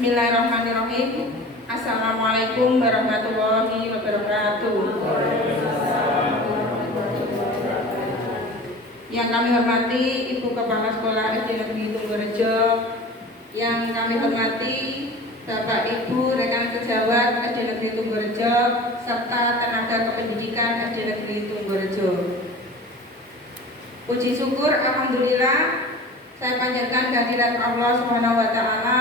Bismillahirrahmanirrahim. Assalamualaikum warahmatullahi wabarakatuh. Yang kami hormati Ibu Kepala Sekolah SD Negeri Tunggurejo, yang kami hormati Bapak Ibu rekan sejawat SD Negeri Tunggurejo serta tenaga kependidikan SD Negeri Tunggurejo. Puji syukur alhamdulillah saya panjatkan kehadirat Allah Subhanahu wa taala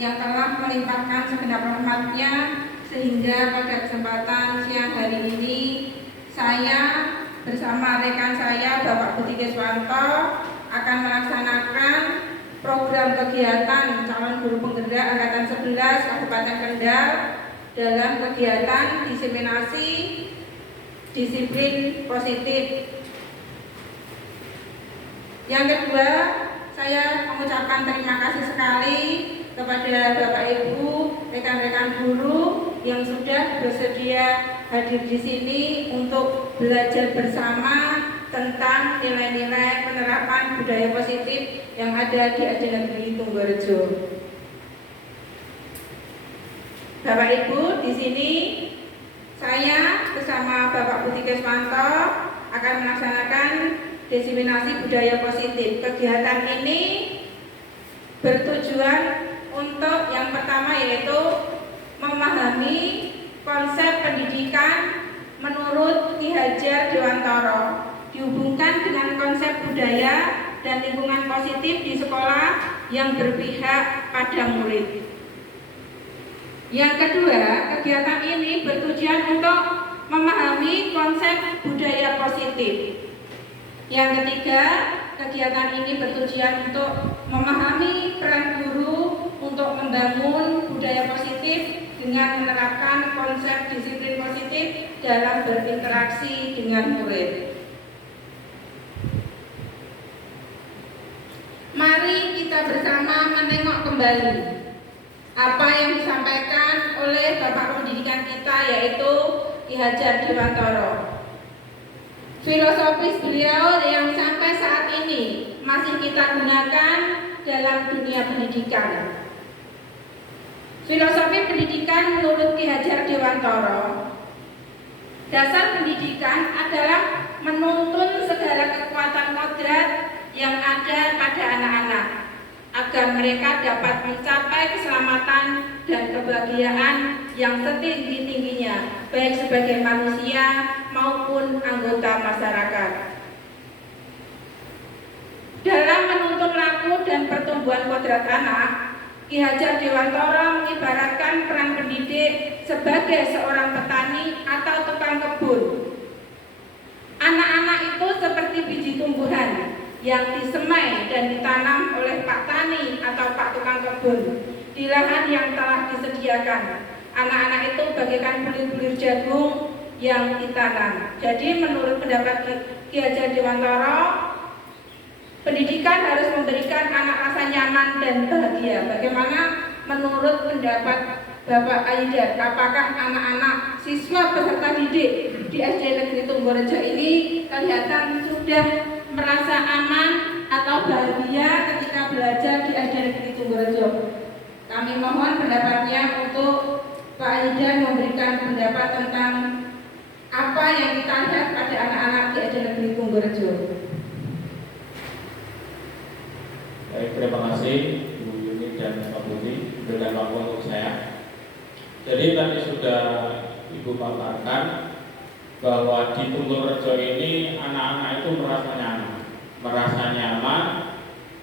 yang telah melimpahkan segenap rahmat-Nya sehingga pada kesempatan siang hari ini saya bersama rekan saya Bapak Budi Keswanto akan melaksanakan program kegiatan calon guru penggerak angkatan 11 Kabupaten Kendal dalam kegiatan diseminasi disiplin positif. Yang kedua, saya mengucapkan terima kasih sekali kepada Bapak Ibu, rekan-rekan guru yang sudah bersedia hadir di sini untuk belajar bersama tentang nilai-nilai penerapan budaya positif yang ada di SD Negeri Tunggurejo. Bapak Ibu, di sini saya bersama Bapak Budi Keswanto akan melaksanakan diseminasi budaya positif. Kegiatan ini bertujuan untuk yang pertama yaitu memahami konsep pendidikan menurut Ki Hajar Dewantara dihubungkan dengan konsep budaya dan lingkungan positif di sekolah yang berpihak pada murid. Yang kedua, kegiatan ini bertujuan untuk memahami konsep budaya positif. Yang ketiga, kegiatan ini bertujuan untuk memahami peran guru untuk membangun budaya positif dengan menerapkan konsep disiplin positif dalam berinteraksi dengan murid. Mari kita bersama menengok kembali apa yang disampaikan oleh Bapak Pendidikan kita yaitu Ki Hajar Dewantara. Filosofis beliau yang sampai saat ini masih kita gunakan dalam dunia pendidikan. Filosofi pendidikan menurut Ki Hajar Dewantara, dasar pendidikan adalah menuntun segala kekuatan kodrat yang ada pada anak-anak agar mereka dapat mencapai keselamatan dan kebahagiaan yang setinggi-tingginya, baik sebagai manusia maupun anggota masyarakat. Dalam menuntun laku dan pertumbuhan kodrat anak, Ki Hajar Dewantara mengibaratkan peran pendidik sebagai seorang petani atau tukang kebun. Anak-anak itu seperti biji tumbuhan yang disemai dan ditanam oleh Pak Tani atau Pak Tukang Kebun di lahan yang telah disediakan. Anak-anak itu bagaikan bulir-bulir jagung yang ditanam. Jadi menurut pendapat Ki Hajar Dewantara, pendidikan harus memberikan anak rasa nyaman dan bahagia. Bagaimana menurut pendapat Bapak Aidar, apakah anak-anak siswa peserta didik di SD Negeri Tunggurejo ini kelihatan sudah merasa aman atau bahagia ketika belajar di SD Negeri Tunggurejo? Kami mohon pendapatnya untuk Pak Aidar memberikan pendapat tentang apa yang kita lihat pada anak-anak di SD Negeri Tunggurejo. Baik, terima kasih Bu Yuni dan Pak Budi berikan waktu untuk saya. Jadi tadi sudah Ibu paparkan bahwa di Tunggurejo ini anak-anak itu merasa nyaman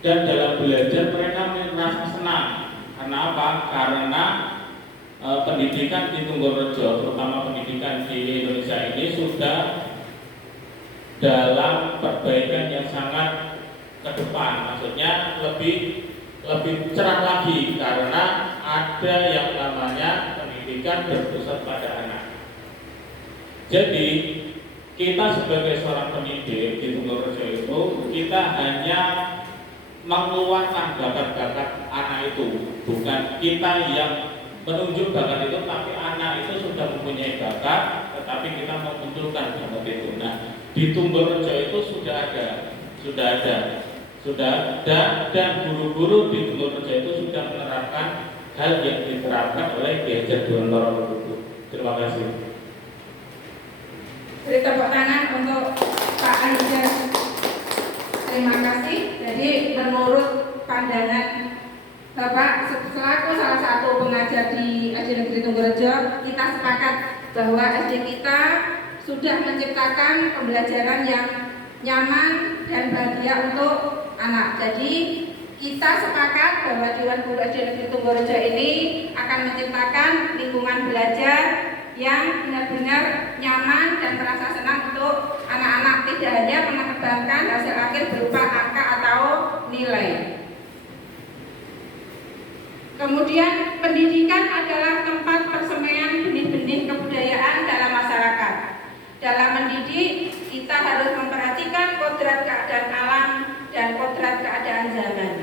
dan dalam belajar mereka merasa senang. Karena apa? Karena pendidikan di Tunggurejo, terutama pendidikan di Indonesia ini sudah dalam perbaikan yang sangat ke depan, maksudnya lebih cerah lagi karena ada yang namanya pendidikan berpusat pada anak. Jadi kita sebagai seorang pendidik di Tunggurejo itu kita hanya mengeluarkan bakat-bakat anak itu, bukan kita yang menunjuk bakat itu, tapi anak itu sudah mempunyai bakat, tetapi kita memunculkan bakat itu. Nah, di Tunggurejo itu sudah ada dan guru-guru di Tunggurejo itu sudah menerapkan hal yang diterapkan oleh Ki Hajar Dewantara itu. Terima kasih. Beri tepuk tangan untuk Pak Hajar. Terima kasih. Jadi menurut pandangan Bapak selaku salah satu pengajar di SD Negeri Tunggurejo, kita sepakat bahwa SD kita sudah menciptakan pembelajaran yang nyaman dan bahagia untuk anak. Jadi kita sepakat bahwa Dewan Guru SD Negeri Tunggurejo ini akan menciptakan lingkungan belajar yang benar-benar nyaman dan merasa senang untuk anak-anak, tidak hanya mengembangkan hasil akhir berupa angka atau nilai. Kemudian pendidikan adalah tempat persemaian benih-benih kebudayaan dalam masyarakat. Dalam mendidik, kita harus memperhatikan kodrat keadaan alam dan kodrat keadaan zaman.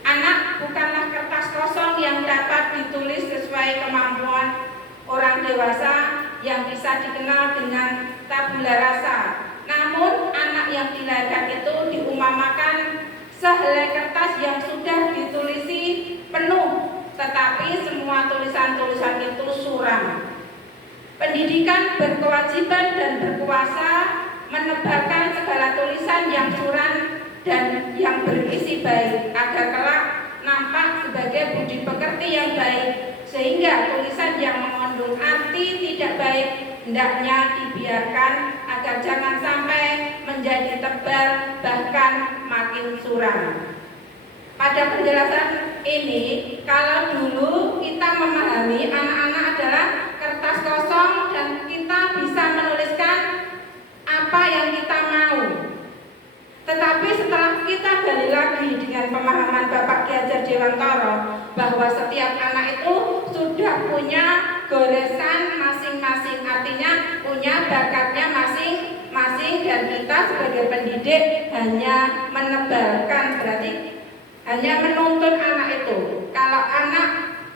Anak bukanlah kertas kosong yang dapat ditulis sesuai kemampuan orang dewasa yang bisa dikenal dengan tabula rasa. Namun anak yang dilahirkan itu diumpamakan sehelai kertas yang sudah ditulisi penuh, tetapi semua tulisan-tulisan itu suram. Pendidikan berkewajiban dan berkuasa menebarkan segala tulisan yang suram dan yang berisi baik, agar kelak nampak sebagai budi pekerti yang baik, sehingga tulisan yang mengandung arti tidak baik hendaknya dibiarkan agar jangan sampai menjadi tebal bahkan makin suram. Pada penjelasan ini, kalau dulu kita memahami anak-anak adalah kertas kosong dan kita bisa menuliskan apa yang kita mau. Tetapi setelah kita gali lagi dengan pemahaman Bapak Ki Hajar Dewantara bahwa setiap anak itu sudah punya goresan masing-masing, artinya punya bakatnya masing-masing, dan kita sebagai pendidik hanya menebalkan, berarti hanya menuntun anak itu. Kalau anak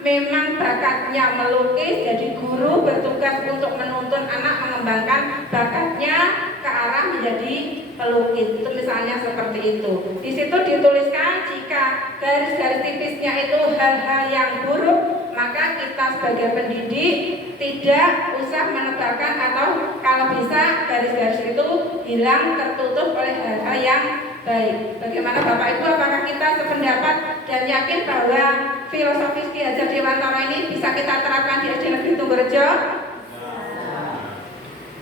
memang bakatnya melukis, jadi guru bertugas untuk menuntun anak mengembangkan bakatnya ke arah menjadi pelukis. Itu misalnya seperti itu. Di situ dituliskan jika garis-garis tipisnya itu hal-hal yang buruk, maka kita sebagai pendidik tidak usah menebalkan, atau kalau bisa garis-garis itu hilang, tertutup oleh hal-hal yang baik. Bagaimana Bapak Ibu, apakah kita sependapat dan yakin bahwa filosofis Ki Hajar Dewantara ini bisa kita terapkan di SD Negeri Tunggurejo?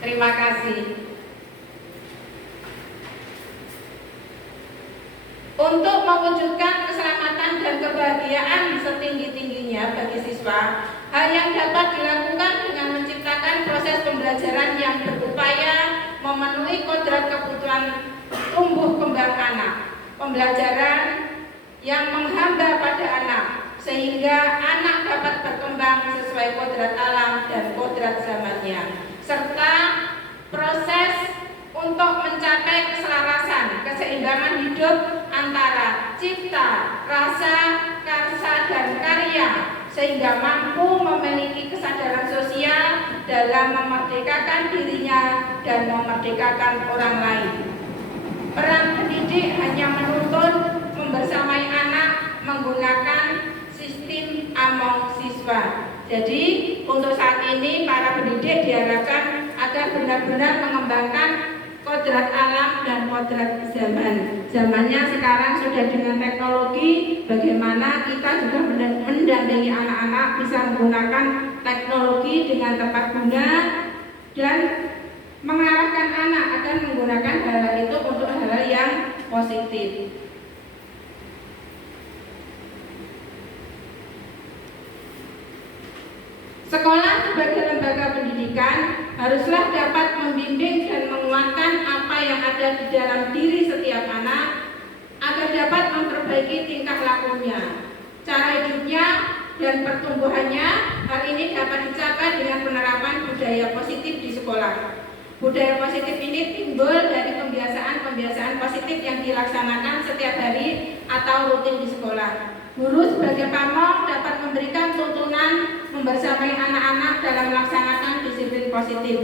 Terima kasih. Untuk mewujudkan keselamatan dan kebahagiaan setinggi-tingginya bagi siswa, hal yang dapat dilakukan dengan menciptakan proses pembelajaran yang berupaya memenuhi kodrat kebutuhan tumbuh kembang anak, pembelajaran yang menghamba pada anak, sehingga anak dapat berkembang sesuai kodrat alam dan kodrat zamannya, serta proses untuk mencapai keselarasan, keseimbangan hidup antara cipta, rasa, karsa, dan karya, sehingga mampu memiliki kesadaran sosial dalam memerdekakan dirinya dan memerdekakan orang lain. Peran pendidik hanya menuntun, membersamai anak menggunakan sistem among siswa. Jadi untuk saat ini para pendidik diharapkan agar benar-benar mengembangkan kodrat alam dan kodrat zaman. Zamannya sekarang sudah dengan teknologi, bagaimana kita juga mendampingi anak-anak bisa menggunakan teknologi dengan tepat guna dan mengarahkan anak agar menggunakan hal-hal itu untuk hal-hal yang positif. Sekolah sebagai lembaga pendidikan haruslah dapat membimbing dan menguatkan apa yang ada di dalam diri setiap anak agar dapat memperbaiki tingkah lakunya, cara hidupnya, dan pertumbuhannya. Hal ini dapat dicapai dengan penerapan budaya positif di sekolah. Budaya positif ini timbul dari pembiasaan-pembiasaan positif yang dilaksanakan setiap hari atau rutin di sekolah. Guru sebagai pamong dapat memberikan tuntunan membersamai anak-anak dalam melaksanakan disiplin positif.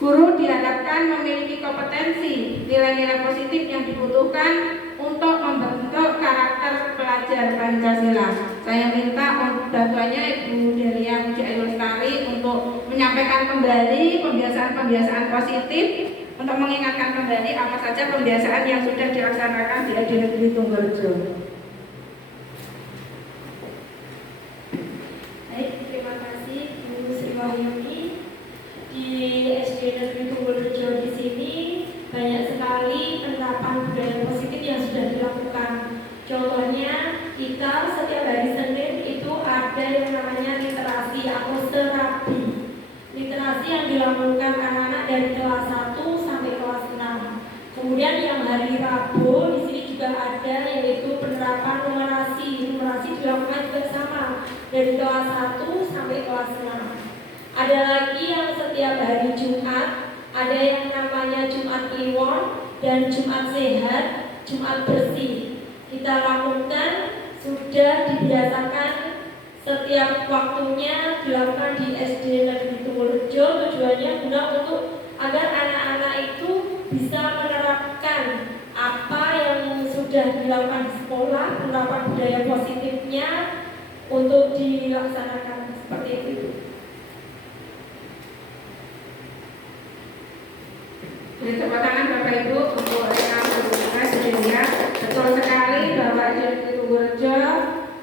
Guru diharapkan memiliki kompetensi, nilai-nilai positif yang dibutuhkan untuk membentuk karakter pelajar Pancasila. Saya minta bantuannya Ibu Delia Puji Ayu Lestari untuk menyampaikan kembali pembiasaan-pembiasaan positif, untuk mengingatkan kembali apa saja pembiasaan yang sudah dilaksanakan di SD Negeri Tunggalrejo. Baik, terima kasih Bu Sri Wahyuni. Di SD Negeri Tunggalrejo di sini banyak sekali penerapan budaya positif yang sudah dilakukan. Contohnya, kita setiap hari Senin itu ada yang namanya literasi atau serabi. Literasi yang dilakukan anak-anak dari kelas 1 sampai kelas 6. Kemudian yang hari Rabu di sini juga ada yaitu penerapan numerasi. Numerasi dilakukan juga sama dari kelas 1 sampai kelas 6. Ada lagi yang setiap hari Jumat, ada yang namanya Jumat Kliwon dan Jumat Sehat, Jumat Bersih. Kita lakukan, sudah dibiasakan setiap waktunya dilakukan di SD Negeri Tunggalrejo. Tujuannya guna untuk agar anak-anak itu bisa menerapkan apa yang sudah dilakukan di sekolah, penerapan budaya positifnya untuk dilaksanakan seperti itu. Beri tepuk tangan Bapak Ibu untuk rekan bertugas sehingga betul sekali bahwa SD Negeri Tunggalrejo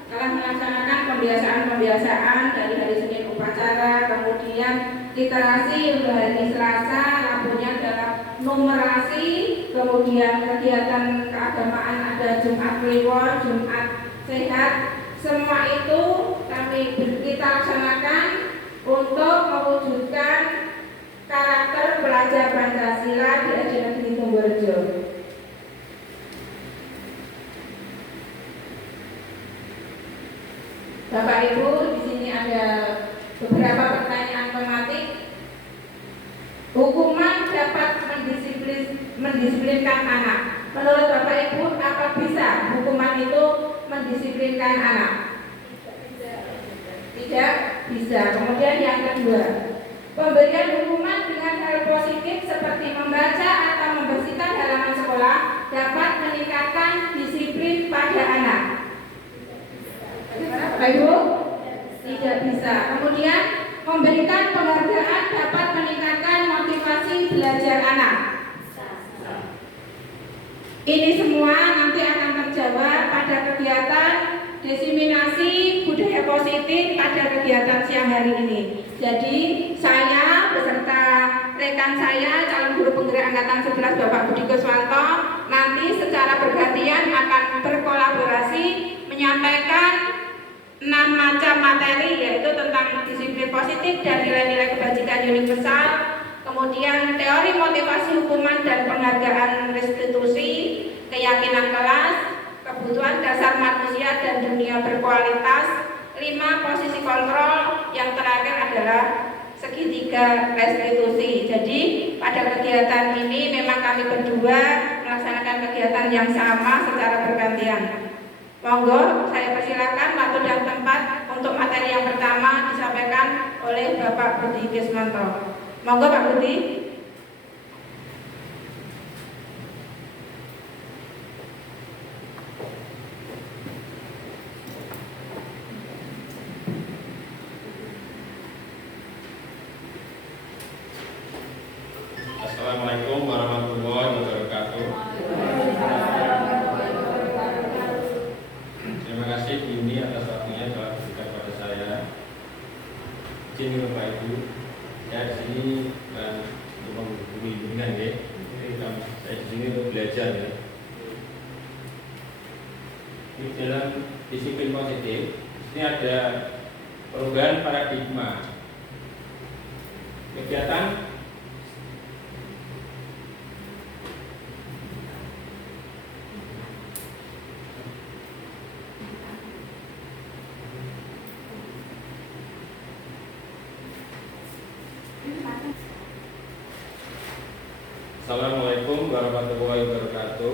telah melaksanakan pembiasaan-pembiasaan dari hari Senin upacara, kemudian literasi untuk hari Selasa, Rabunya adalah numerasi, kemudian kegiatan keagamaan ada Jumat Kliwon, Jumat Sehat. Semua itu kita laksanakan untuk mewujudkan karakter pelajar Pancasila di SD Negeri Tunggalrejo. Bapak Ibu, di sini ada beberapa pertanyaan tematik. Hukuman dapat mendisiplinkan anak. Menurut Bapak Ibu, apa bisa hukuman itu mendisiplinkan anak? Tidak bisa. Kemudian yang kedua, pemberian hukuman dengan hal positif seperti membaca atau membersihkan halaman sekolah dapat meningkatkan disiplin pada anak. Bapak Ibu, tidak bisa. Kemudian memberikan penghargaan dapat meningkatkan motivasi belajar anak. Ini semua nanti akan terjawab pada kegiatan diseminasi budaya positif pada kegiatan siang hari ini. Jadi saya beserta rekan saya calon guru penggerak angkatan 11 Bapak Budi Kuswanto nanti secara bergantian akan berkolaborasi menyampaikan 6 macam materi, yaitu tentang disiplin positif dan nilai-nilai kebajikan universal, kemudian teori motivasi hukuman dan penghargaan restitusi, keyakinan kelas, kebutuhan dasar manusia dan dunia berkualitas, 5 posisi kontrol, yang terakhir adalah segitiga restitusi. Jadi pada kegiatan ini memang kami berdua melaksanakan kegiatan yang sama secara bergantian. Monggo saya persilakan waktu dan tempat untuk materi yang pertama disampaikan oleh Bapak Budi Kuswanto. Monggo Pak Budi. Assalamualaikum warahmatullahi wabarakatuh. Terima kasih Bu Yuni atas waktunya telah diberikan kepada saya. Izin Bapak Ibu, saya di sini untuk menghubungi bimbingan ya. Saya di sini untuk belajar ya. Di dalam disiplin positif, ini ada perubahan paradigma. Kegiatan Assalamualaikum warahmatullahi wabarakatuh.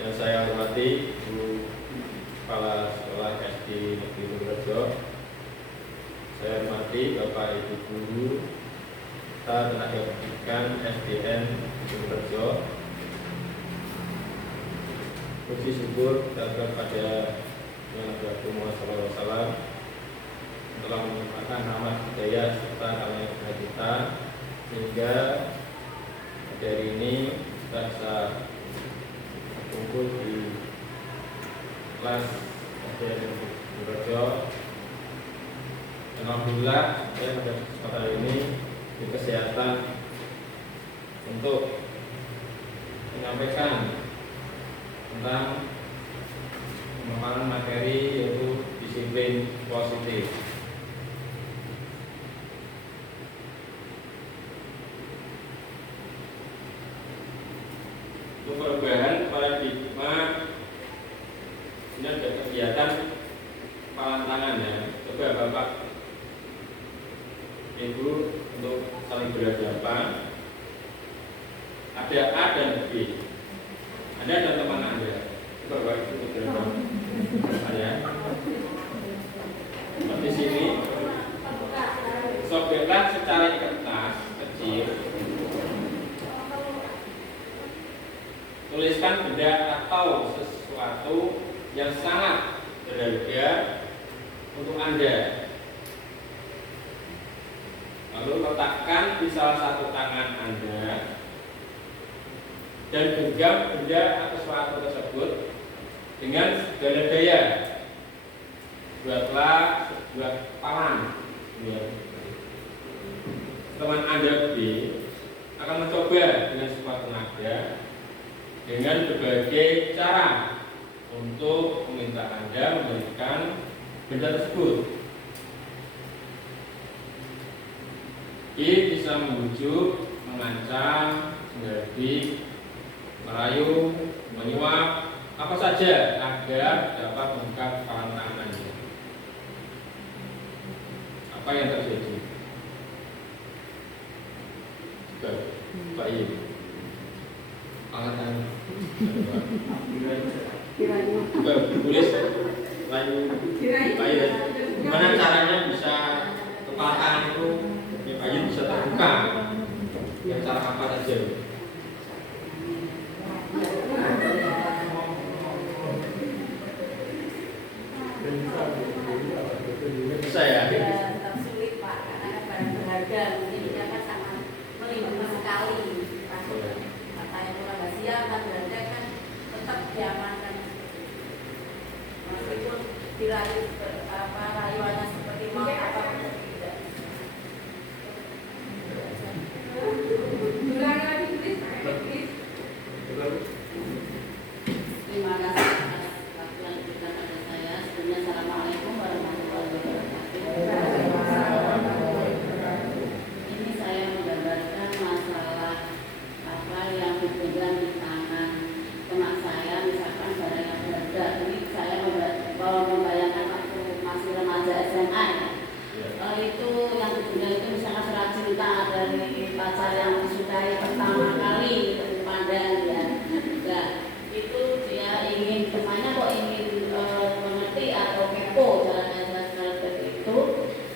Yang saya hormati Bu Kepala Sekolah SD Negeri Tunggalrejo, saya hormati Bapak Ibu Guru, tenaga pendidikan SDN Tunggalrejo, puji syukur kepada Nabi Muhammad SAW telah menyempurnakan rahmat hidayah serta karunia kita sehingga hari ini kita bisa kumpul di kelas SDN Purworejo. Alhamdulillah saya pada kesempatan ini di kesehatan untuk menyampaikan tentang pemaparan materi yaitu disiplin positif. Untuk perubahan paradigma ini ada kegiatan palan tangan ya. Coba Bapak Ibu untuk saling berhadapan. Ada A dan B. Anda dan teman Anda. Coba Bapak Ibu berhadapan. Saya. Seperti sini. Sobeklah secara kertas kecil. Tuliskan benda atau sesuatu yang sangat berharga untuk Anda. Lalu letakkan di salah satu tangan Anda dan genggam benda atau sesuatu tersebut dengan segala daya. Buatlah sebuah palan. Teman Anda B akan mencoba dengan sekuat tenaga dengan berbagai cara untuk meminta Anda memberikan benda tersebut. I bisa membujuk, mengancam, menghardik, merayu, menyuap, apa saja agar dapat mengungkap palan tangan Anda. Apa yang terjadi? Pak I. Angkatan tulis layu gimana caranya bisa kepala tangan itu ya Pak Yun bisa terbuka ya cara apa saja bisa ya tetap sulit Pak karena barang berharga mungkin dia kan sangat melindungi sekali kata yang kurang rahasia kan berharga kan tetap diamankan meskipun dirayu rayuannya seperti mau apa tidak. Ulangi lagi please. Terima kasih atas waktu yang diberikan pada saya. Sebelumnya assalamualaikum warahmatullahi wabarakatuh. Ini saya menggambarkan masalah apa yang dipegang di tangan teman saya, misalkan barang yang berharga. Ini saya membayangkan waktu masih remaja SMA itu yang dipegang itu misalkan surat cinta dari pacar yang disukai pertama kali pandang ya. Nah, itu dia ingin temannya kok ingin mengerti atau kepo cara seperti itu,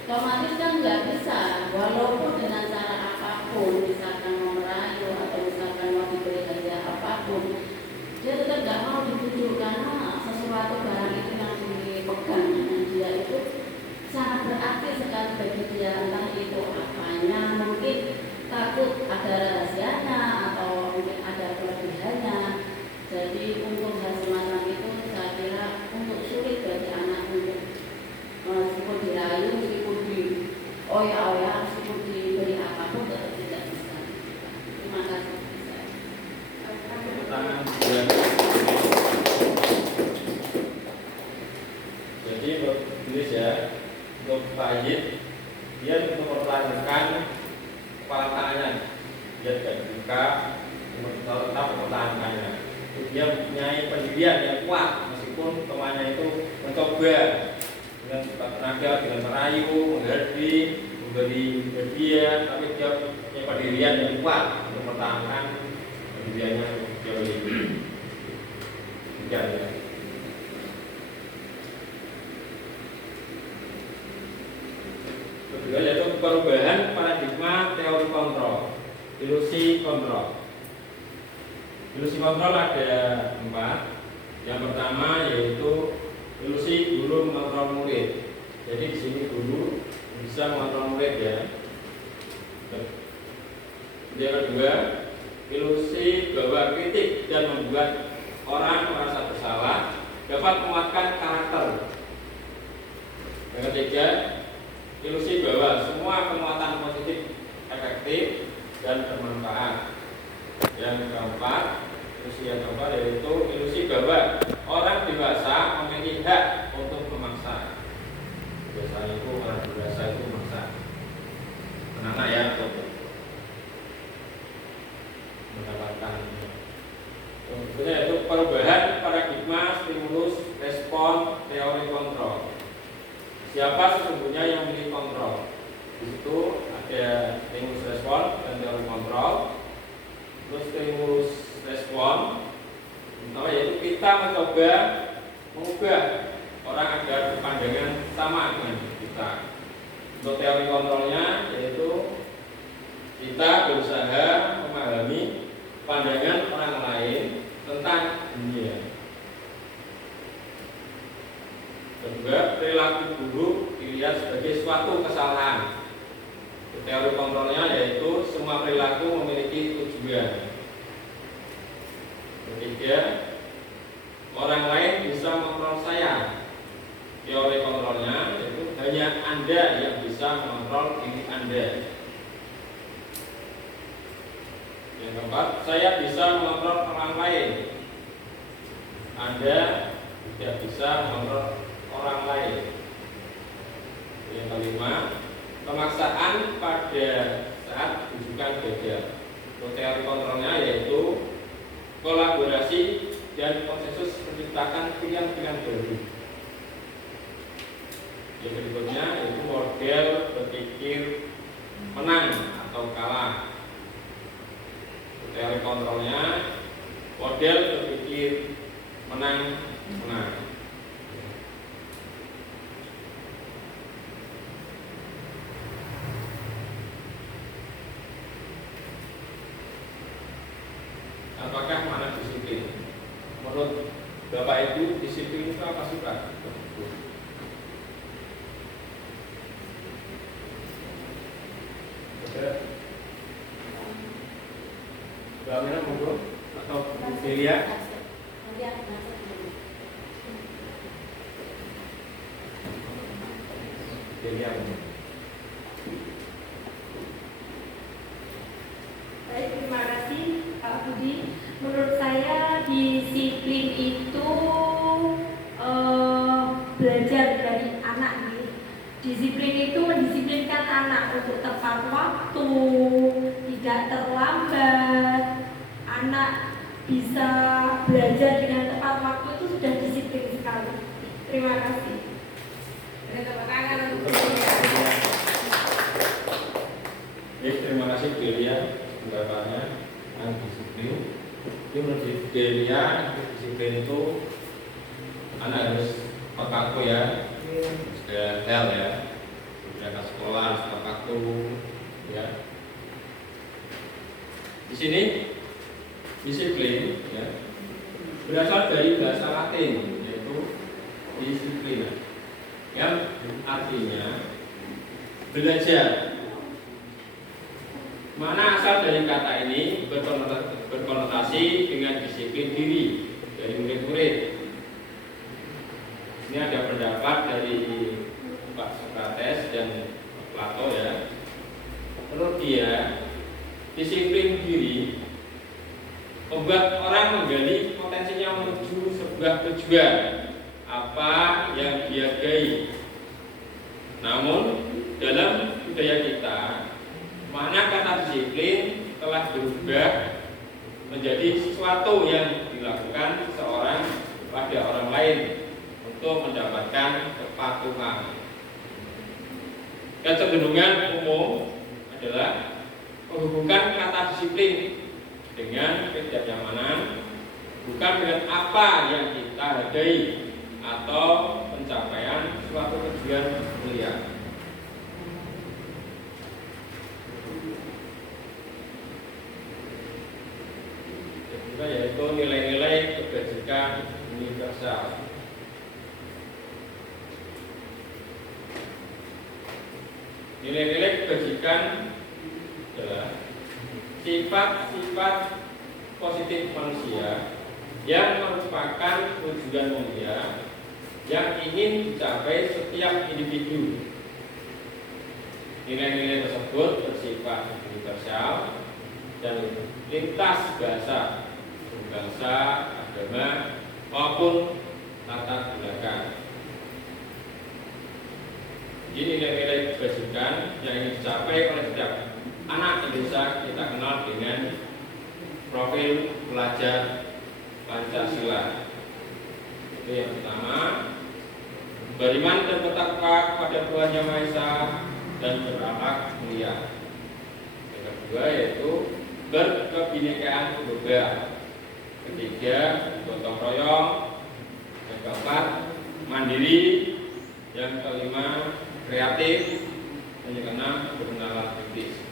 otomatis kan nggak bisa walaupun dengan cara apapun, misalkan mau merayu atau misalkan mau diberi hadiah apapun, dia tetap nggak mau dibujuk karena sesuatu barang itu yang dipegang dengan dia itu sangat berarti sekali bagi dia, entah itu apanya, mungkin takut ada rahasianya atau mungkin ada kelebihannya. Jadi untuk hal semacam itu saya kira untuk sulit bagi anak untuk meskipun dirayu, meskipun di oya-oya, meskipun diberi apapun tetap tidak bisa. Terima kasih. tangan jadi untuk tulis ya untuk Pak Yid dia untuk mempertahankan kepala tangannya dia tidak dibuka tetap mempertahankannya. Dia mempunyai pendirian yang kuat meskipun temannya itu mencoba dengan tenaga, dengan merayu, menghardik, memberi hadiah, tapi dia punya pendirian yang kuat untuk mempertahankan pendiriannya jauh lebih ya. Kedua yaitu perubahan paradigma teori kontrol, ilusi kontrol. Ilusi kontrol ada 4. Yang pertama yaitu ilusi guru mengontrol murid. Jadi di sini guru bisa mengontrol murid ya. Yang kedua, ilusi bahwa kritik dan membuat orang merasa bersalah dapat menguatkan karakter. Yang ketiga, ilusi bahwa semua penguatan positif efektif dan bermanfaat. Yang keempat, ilusi yang keempat yaitu ilusi bahwa orang dewasa memiliki hak untuk memaksa. Biasanya itu orang dewasa itu memaksa anak-anak ya untuk mendapatkan. Kemudian itu perubahan paradigma stimulus respon teori kontrol. Siapa sesungguhnya yang memiliki kontrol? Di situ ada stimulus respon dan teori kontrol. Terus stimulus respon, pertama yaitu kita mencoba mengubah orang agar pandangan sama dengan kita. Untuk teori kontrolnya yaitu kita berusaha memahami pandangan orang lain tentang dunia. Kedua, perilaku buruk dilihat sebagai suatu kesalahan. Teori kontrolnya yaitu semua perilaku memiliki tujuan. Ketiga, orang lain bisa mengontrol saya. Teori kontrolnya yaitu hanya Anda yang bisa mengontrol diri Anda. Yang keempat, saya bisa mengontrol orang lain. Anda tidak bisa mengontrol orang lain. Yang kelima, pemaksaan pada saat rujukan gagal. Teori kontrolnya yaitu kolaborasi dan konsensus menciptakan pilihan-pilihan baru. Yang berikutnya yaitu model berpikir menang atau kalah. Teori kontrolnya model berpikir menang. Apakah mana disiplin? Menurut Bapak Ibu, disiplin itu apa sih Pak? Mbak Amina monggo atau Delia? Delia. Baik, terima kasih Pak Budi. Menurut saya disiplin itu belajar dari anak nih. Disiplin itu mendisiplinkan anak untuk tepat waktu, tidak terlambat. Anak bisa belajar dengan tepat waktu itu sudah disiplin sekali. Terima kasih. Beri tepuk tangan untuk Terima kasih Delia pendapatnya tentang disiplin. Itu menurut Delia, disiplin itu anak harus pekaku ya, tel ya, sudah ke sekolah tepat waktu ya. Di sini disiplin ya, berasal dari bahasa Latin yaitu disiplina, yang artinya belajar. Mana asal dari kata ini berkonotasi dengan disiplin diri dari murid-murid. Ini ada pendapat dari Pak Sokrates dan Plato ya. Menurut dia, disiplin diri membuat orang menggali potensinya menuju sebuah tujuan apa yang dia gai. Namun dalam budaya kita, mana kata disiplin telah berubah menjadi sesuatu yang dilakukan seseorang pada orang lain untuk mendapatkan kepatuhan. Kecenderungan umum adalah menghubungkan kata disiplin dengan ketidaknyamanan, bukan dengan apa yang kita hargai atau pencapaian suatu tujuan mulia. Yaitu nilai-nilai kebajikan universal. universal. Nilai-nilai kebajikan adalah sifat-sifat positif manusia yang merupakan tujuan mulia yang ingin dicapai setiap individu. Nilai-nilai tersebut bersifat universal dan lintas bahasa, bangsa, agama, maupun latar belakang. Ini nilai-nilai kebajikan yang ingin dicapai oleh setiap anak Indonesia kita kenal dengan profil pelajar Pancasila. Itu yang pertama, beriman dan bertakwa kepada Tuhan Yang Maha Esa dan berakhlak mulia. Yang kedua yaitu berkebinekaan global. Ketiga, gotong royong. Yang keempat, mandiri. Yang kelima, kreatif. Dan yang keenam, berkenalan kritis.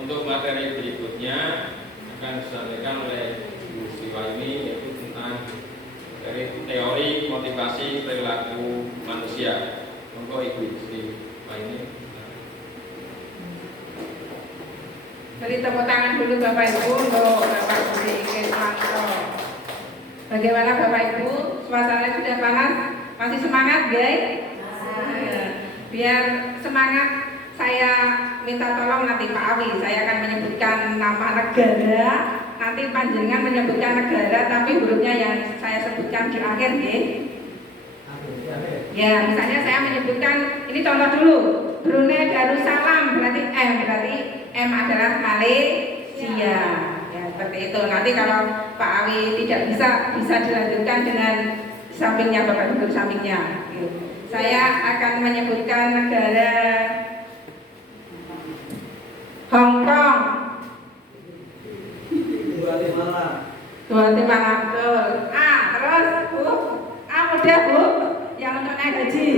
Untuk materi berikutnya akan disampaikan oleh Bu Sriwahyuni, yaitu tentang teori motivasi perilaku manusia. Monggo Ibu Sriwahyuni. Beri tepuk tangan dulu Bapak Ibu untuk Bapak Budi Keswanto. Bagaimana Bapak Ibu? Suasana sudah panas? Masih semangat guys? Biar semangat, saya minta tolong nanti Pak Awi, saya akan menyebutkan nama negara. Nanti panjenengan menyebutkan negara, tapi hurufnya yang saya sebutkan di akhir ya. Ya, misalnya saya menyebutkan, ini contoh dulu, Brunei Darussalam, berarti M adalah Malaysia. Ya, seperti itu. Nanti kalau Pak Awi tidak bisa dilanjutkan dengan sampingnya, Bapak duduk sampingnya. Saya akan menyebutkan negara Hong Kong, Guatemala, betul. Terus Bu, mudah Bu, yang untuk naik haji,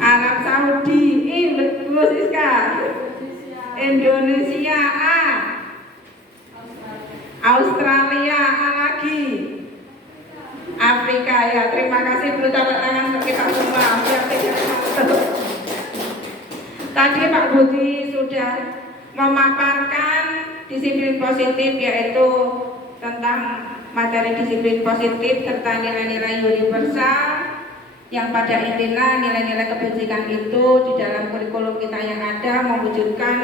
Arab Saudi, betul Siska, Indonesia, Australia, lagi, Afrika. Ya, terima kasih Bu, tepuk tangan untuk kita semua. Tadi Pak Budi sudah memaparkan disiplin positif, yaitu tentang materi disiplin positif serta nilai-nilai universal yang pada intinya nilai-nilai kebajikan itu di dalam kurikulum kita yang ada mewujudkan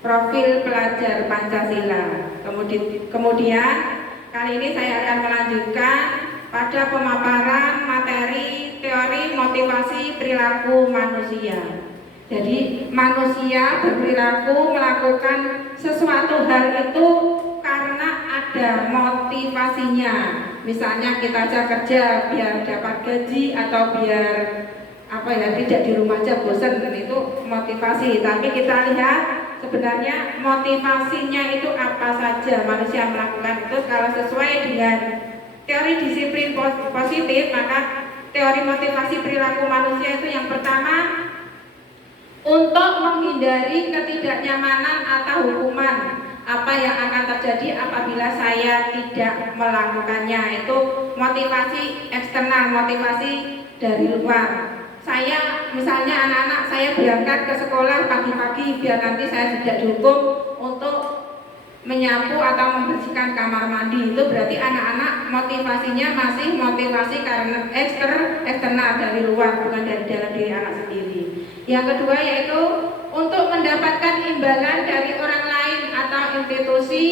profil pelajar Pancasila. Kemudian kali ini saya akan melanjutkan pada pemaparan materi teori motivasi perilaku manusia. Jadi manusia berperilaku melakukan sesuatu hal itu karena ada motivasinya. Misalnya kita aja kerja biar dapat gaji atau biar tidak di rumah aja bosan, itu motivasi. Tapi kita lihat sebenarnya motivasinya itu apa saja manusia melakukan itu. Kalau sesuai dengan teori disiplin positif, maka teori motivasi perilaku manusia itu yang pertama, untuk menghindari ketidaknyamanan atau hukuman apa yang akan terjadi apabila saya tidak melakukannya. Itu motivasi eksternal, motivasi dari luar. Saya misalnya anak-anak saya berangkat ke sekolah pagi-pagi biar nanti saya tidak dihukum untuk menyapu atau membersihkan kamar mandi. Itu berarti anak-anak motivasinya masih motivasi karena eksternal dari luar, bukan dari dalam diri anak sendiri. Yang kedua yaitu untuk mendapatkan imbalan dari orang lain atau institusi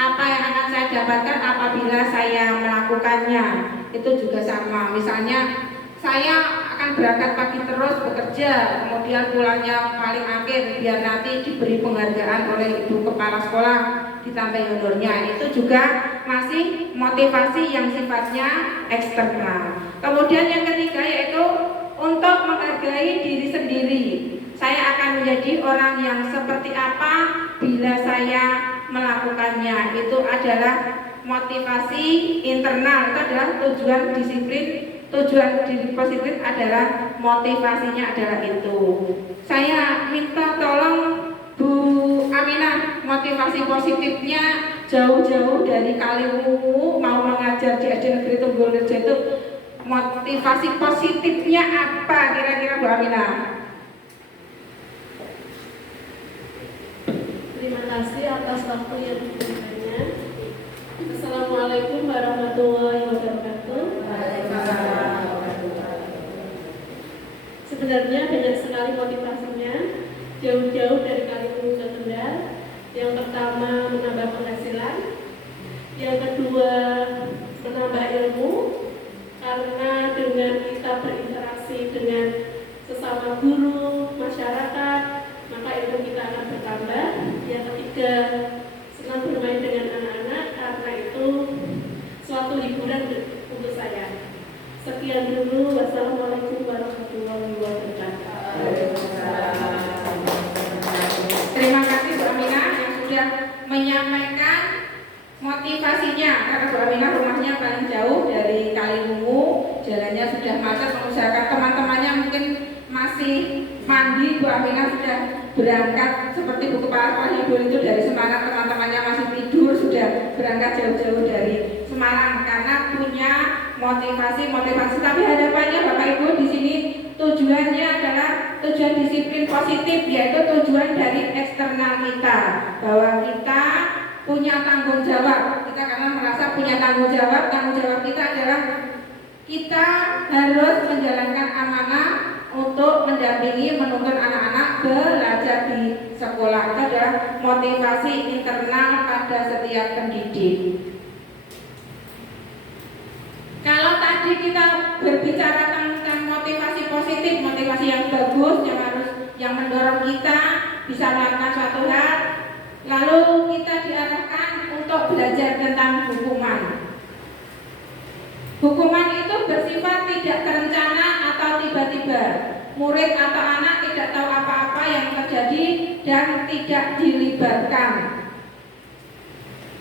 apa yang akan saya dapatkan apabila saya melakukannya. Itu juga sama. Misalnya saya akan berangkat pagi terus bekerja, kemudian pulangnya paling akhir biar nanti diberi penghargaan oleh ibu kepala sekolah, ditambah honornya. Itu juga masih motivasi yang sifatnya eksternal. Kemudian yang ketiga yaitu untuk menghargai diri sendiri. Saya akan menjadi orang yang seperti apa bila saya melakukannya. Itu adalah motivasi internal. Itu adalah tujuan disiplin. Tujuan diri positif adalah motivasinya adalah itu. Saya minta tolong Bu motivasi positifnya jauh-jauh dari Kaliwungu mau mengajar di SD Negeri Tunggulrejo itu motivasi positifnya apa kira-kira Bu Aminah? Terima kasih atas waktu yang diberikannya. Assalamualaikum warahmatullahi wabarakatuh. Sebenarnya banyak sekali motivasinya, jauh-jauh dari Kaliwungu ke Kendal. Yang pertama menambah penghasilan, yang kedua menambah ilmu, karena dengan kita berinteraksi dengan sesama guru, masyarakat, maka ilmu kita akan bertambah. Yang ketiga, senang bermain dengan anak-anak, karena itu suatu hiburan untuk saya. Sekian dulu, wassalamualaikum warahmatullahi wabarakatuh. Terima kasih Bu Aminah yang sudah menyampaikan motivasinya, karena Bu Aminah rumahnya paling jauh dari Kaliwungu, jalannya sudah macet, mengusahakan teman-temannya mungkin masih mandi. Bu Aminah sudah berangkat seperti Bu Kepala Hibur itu dari Semarang, teman-temannya masih tidur, sudah berangkat jauh-jauh dari Semarang karena punya motivasi. Tapi harapannya Bapak Ibu di sini tujuannya adalah tujuan disiplin positif, yaitu tujuan dari eksternal kita, bahwa kita punya tanggung jawab. Kita karena merasa punya tanggung jawab kita adalah kita harus menjalankan amanah untuk mendampingi, menuntun anak-anak belajar di sekolah. Itu adalah motivasi internal pada setiap pendidik. Kalau tadi kita berbicara tentang motivasi positif, motivasi yang bagus, yang mendorong kita bisa melakukan suatu hal, lalu kita diarahkan untuk belajar tentang hukuman. Hukuman itu bersifat tidak terencana atau tiba-tiba. Murid atau anak tidak tahu apa-apa yang terjadi dan tidak dilibatkan.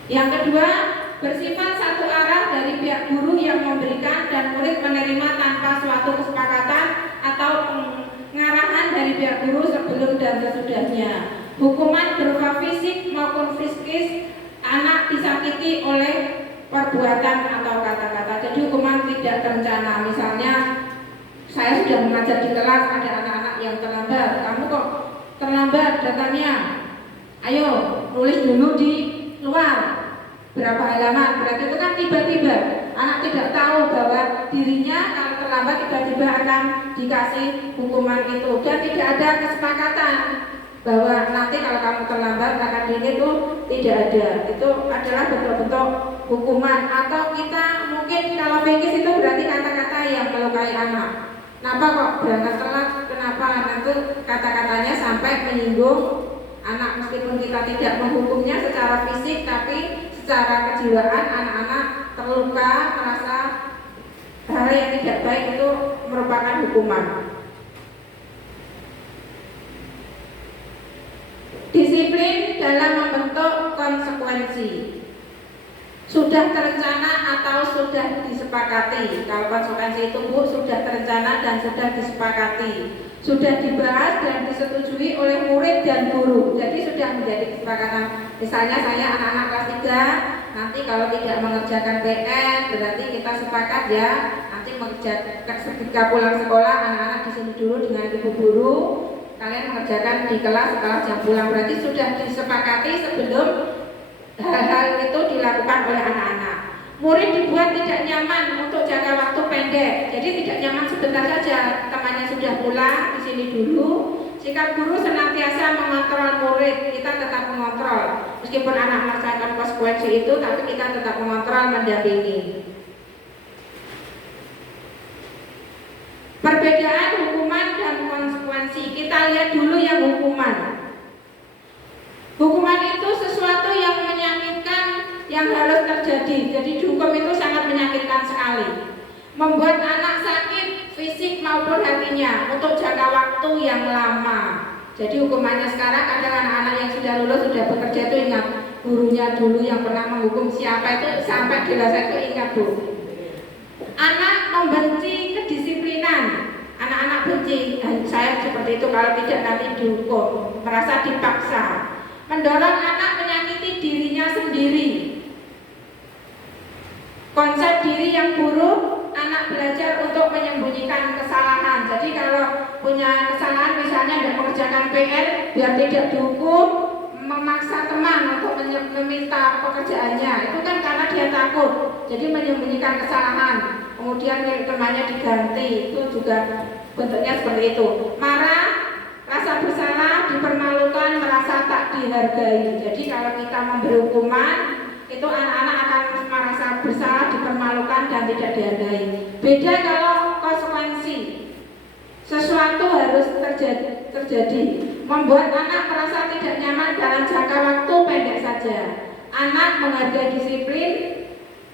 Yang kedua, bersifat satu arah dari pihak guru yang memberikan dan murid menerima tanpa suatu kesepakatan atau pengarahan dari pihak guru sebelum dan sesudahnya. Hukuman berupa fisik maupun psikis, anak disakiti oleh perbuatan atau kata-kata. Jadi hukuman tidak terencana. Misalnya saya sudah mengajar di kelas, ada anak-anak yang terlambat. Kamu kok terlambat datangnya? Ayo nulis dulu di luar berapa halaman. Berarti itu kan tiba-tiba anak tidak tahu bahwa dirinya kalau terlambat tiba-tiba akan dikasih hukuman itu, dan tidak ada kesepakatan bahwa nanti kalau kamu terlambat akan itu tidak ada. Itu adalah bentuk-bentuk hukuman. Atau kita mungkin kalau pengis itu berarti kata-kata yang melukai anak. Kenapa kok berangkat telat? Kenapa? Nanti kata-katanya sampai menyinggung anak, meskipun kita tidak menghukumnya secara fisik, tapi secara kejiwaan anak-anak terluka, merasa hal yang tidak baik itu merupakan hukuman. Disiplin dalam membentuk konsekuensi. Sudah terencana atau sudah disepakati. Kalau konsekuensi itu Bu, sudah terencana dan sudah disepakati, sudah dibahas dan disetujui oleh murid dan guru. Jadi sudah menjadi kesepakatan. Misalnya saya anak-anak kelas 3, nanti kalau tidak mengerjakan PR berarti kita sepakat ya, nanti ketika pulang sekolah anak-anak di sini dulu dengan ibu guru, kalian mengerjakan di kelas setelah jam pulang. Berarti sudah disepakati sebelum hal-hal itu dilakukan oleh anak-anak. Murid dibuat tidak nyaman untuk jangka waktu pendek. Jadi tidak nyaman sebentar saja. Temannya sudah pulang, di sini dulu. Sikap guru senantiasa mengontrol murid. Kita tetap mengontrol. Meskipun anak merasakan konsekuensi itu, tapi kita tetap mengontrol, mendampingi. Perbedaan hukuman dan konsekuensi. Kita lihat dulu yang hukuman. Hukuman itu sesuatu yang menyakitkan yang harus terjadi. Jadi hukum itu sangat menyakitkan sekali. Membuat anak sakit fisik maupun hatinya untuk jangka waktu yang lama. Jadi hukumannya sekarang adalah anak-anak yang sudah lulus, sudah bekerja itu ingat gurunya dulu yang pernah menghukum siapa itu sampai dewasa itu ingat Bu. Anak membenci kedisiplinan. Anak-anak benci, saya seperti itu kalau tidak nanti dihukum, merasa dipaksa. Mendorong anak dirinya sendiri. Konsep diri yang buruk, anak belajar untuk menyembunyikan kesalahan. Jadi kalau punya kesalahan, misalnya tidak mengerjakan PR biar tidak dihukum, memaksa teman untuk meminta pekerjaannya, itu kan karena dia takut, jadi menyembunyikan kesalahan. Kemudian milik temannya diganti, itu juga bentuknya seperti itu. Marah, rasa bersalah, dipermalukan, merasa tak dihargai. Jadi kalau kita memberi hukuman, itu anak-anak akan merasa bersalah, dipermalukan, dan tidak dihargai. Beda kalau konsekuensi, sesuatu harus terjadi, membuat anak merasa tidak nyaman dalam jangka waktu pendek saja. Anak menghargai disiplin,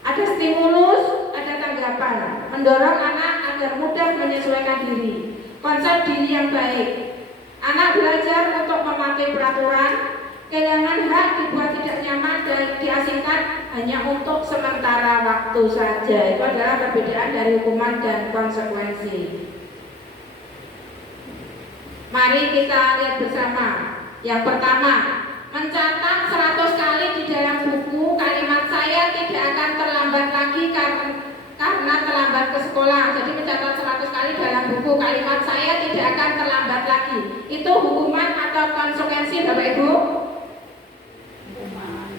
ada stimulus, ada tanggapan, mendorong anak agar mudah menyesuaikan diri. Konsep diri yang baik, anak belajar untuk mematuhi peraturan, kehilangan hak dibuat tidak nyaman dan diasingkan hanya untuk sementara waktu saja. Itu adalah perbedaan dari hukuman dan konsekuensi. Mari kita lihat bersama. Yang pertama, mencatat 100 kali di dalam buku kalimat saya tidak akan terlambat lagi karena terlambat ke sekolah. Jadi mencatat 100 kali dalam buku kalimat saya tidak akan terlambat lagi. Itu hukuman atau konsekuensi, Bapak Ibu?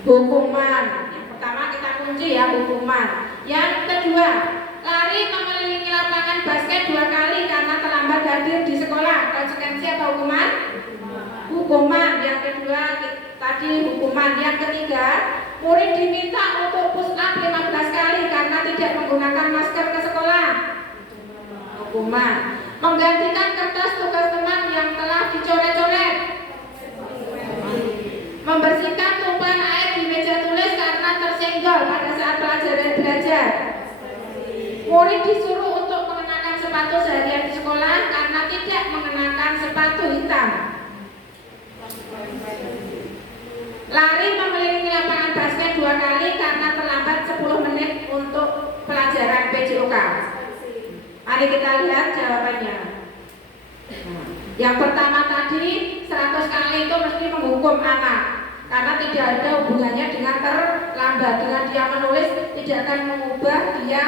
Hukuman. Yang pertama kita kunci ya, hukuman. Yang kedua, lari mengelilingi lapangan basket 2 kali karena terlambat hadir di sekolah. Konsekuensi atau hukuman? Hukuman. Yang kedua tadi hukuman. Yang ketiga, murid diminta untuk push up 15 kali karena tidak menggunakan masker ke sekolah. Hukuman. Menggantikan kertas tugas teman yang telah dicoret-coret. Membersihkan tumpahan air di meja tulis karena tersenggol pada saat pelajaran belajar. Murid disuruh untuk mengenakan sepatu seharian di sekolah karena tidak mengenakan sepatu hitam. Lari mengelilingi lapangan basket 2 kali karena terlambat 10 menit untuk pelajaran PJOK. Mari kita lihat jawabannya. Yang pertama tadi 100 kali itu mesti menghukum anak karena tidak ada hubungannya dengan terlambat. Dengan dia menulis tidak akan mengubah dia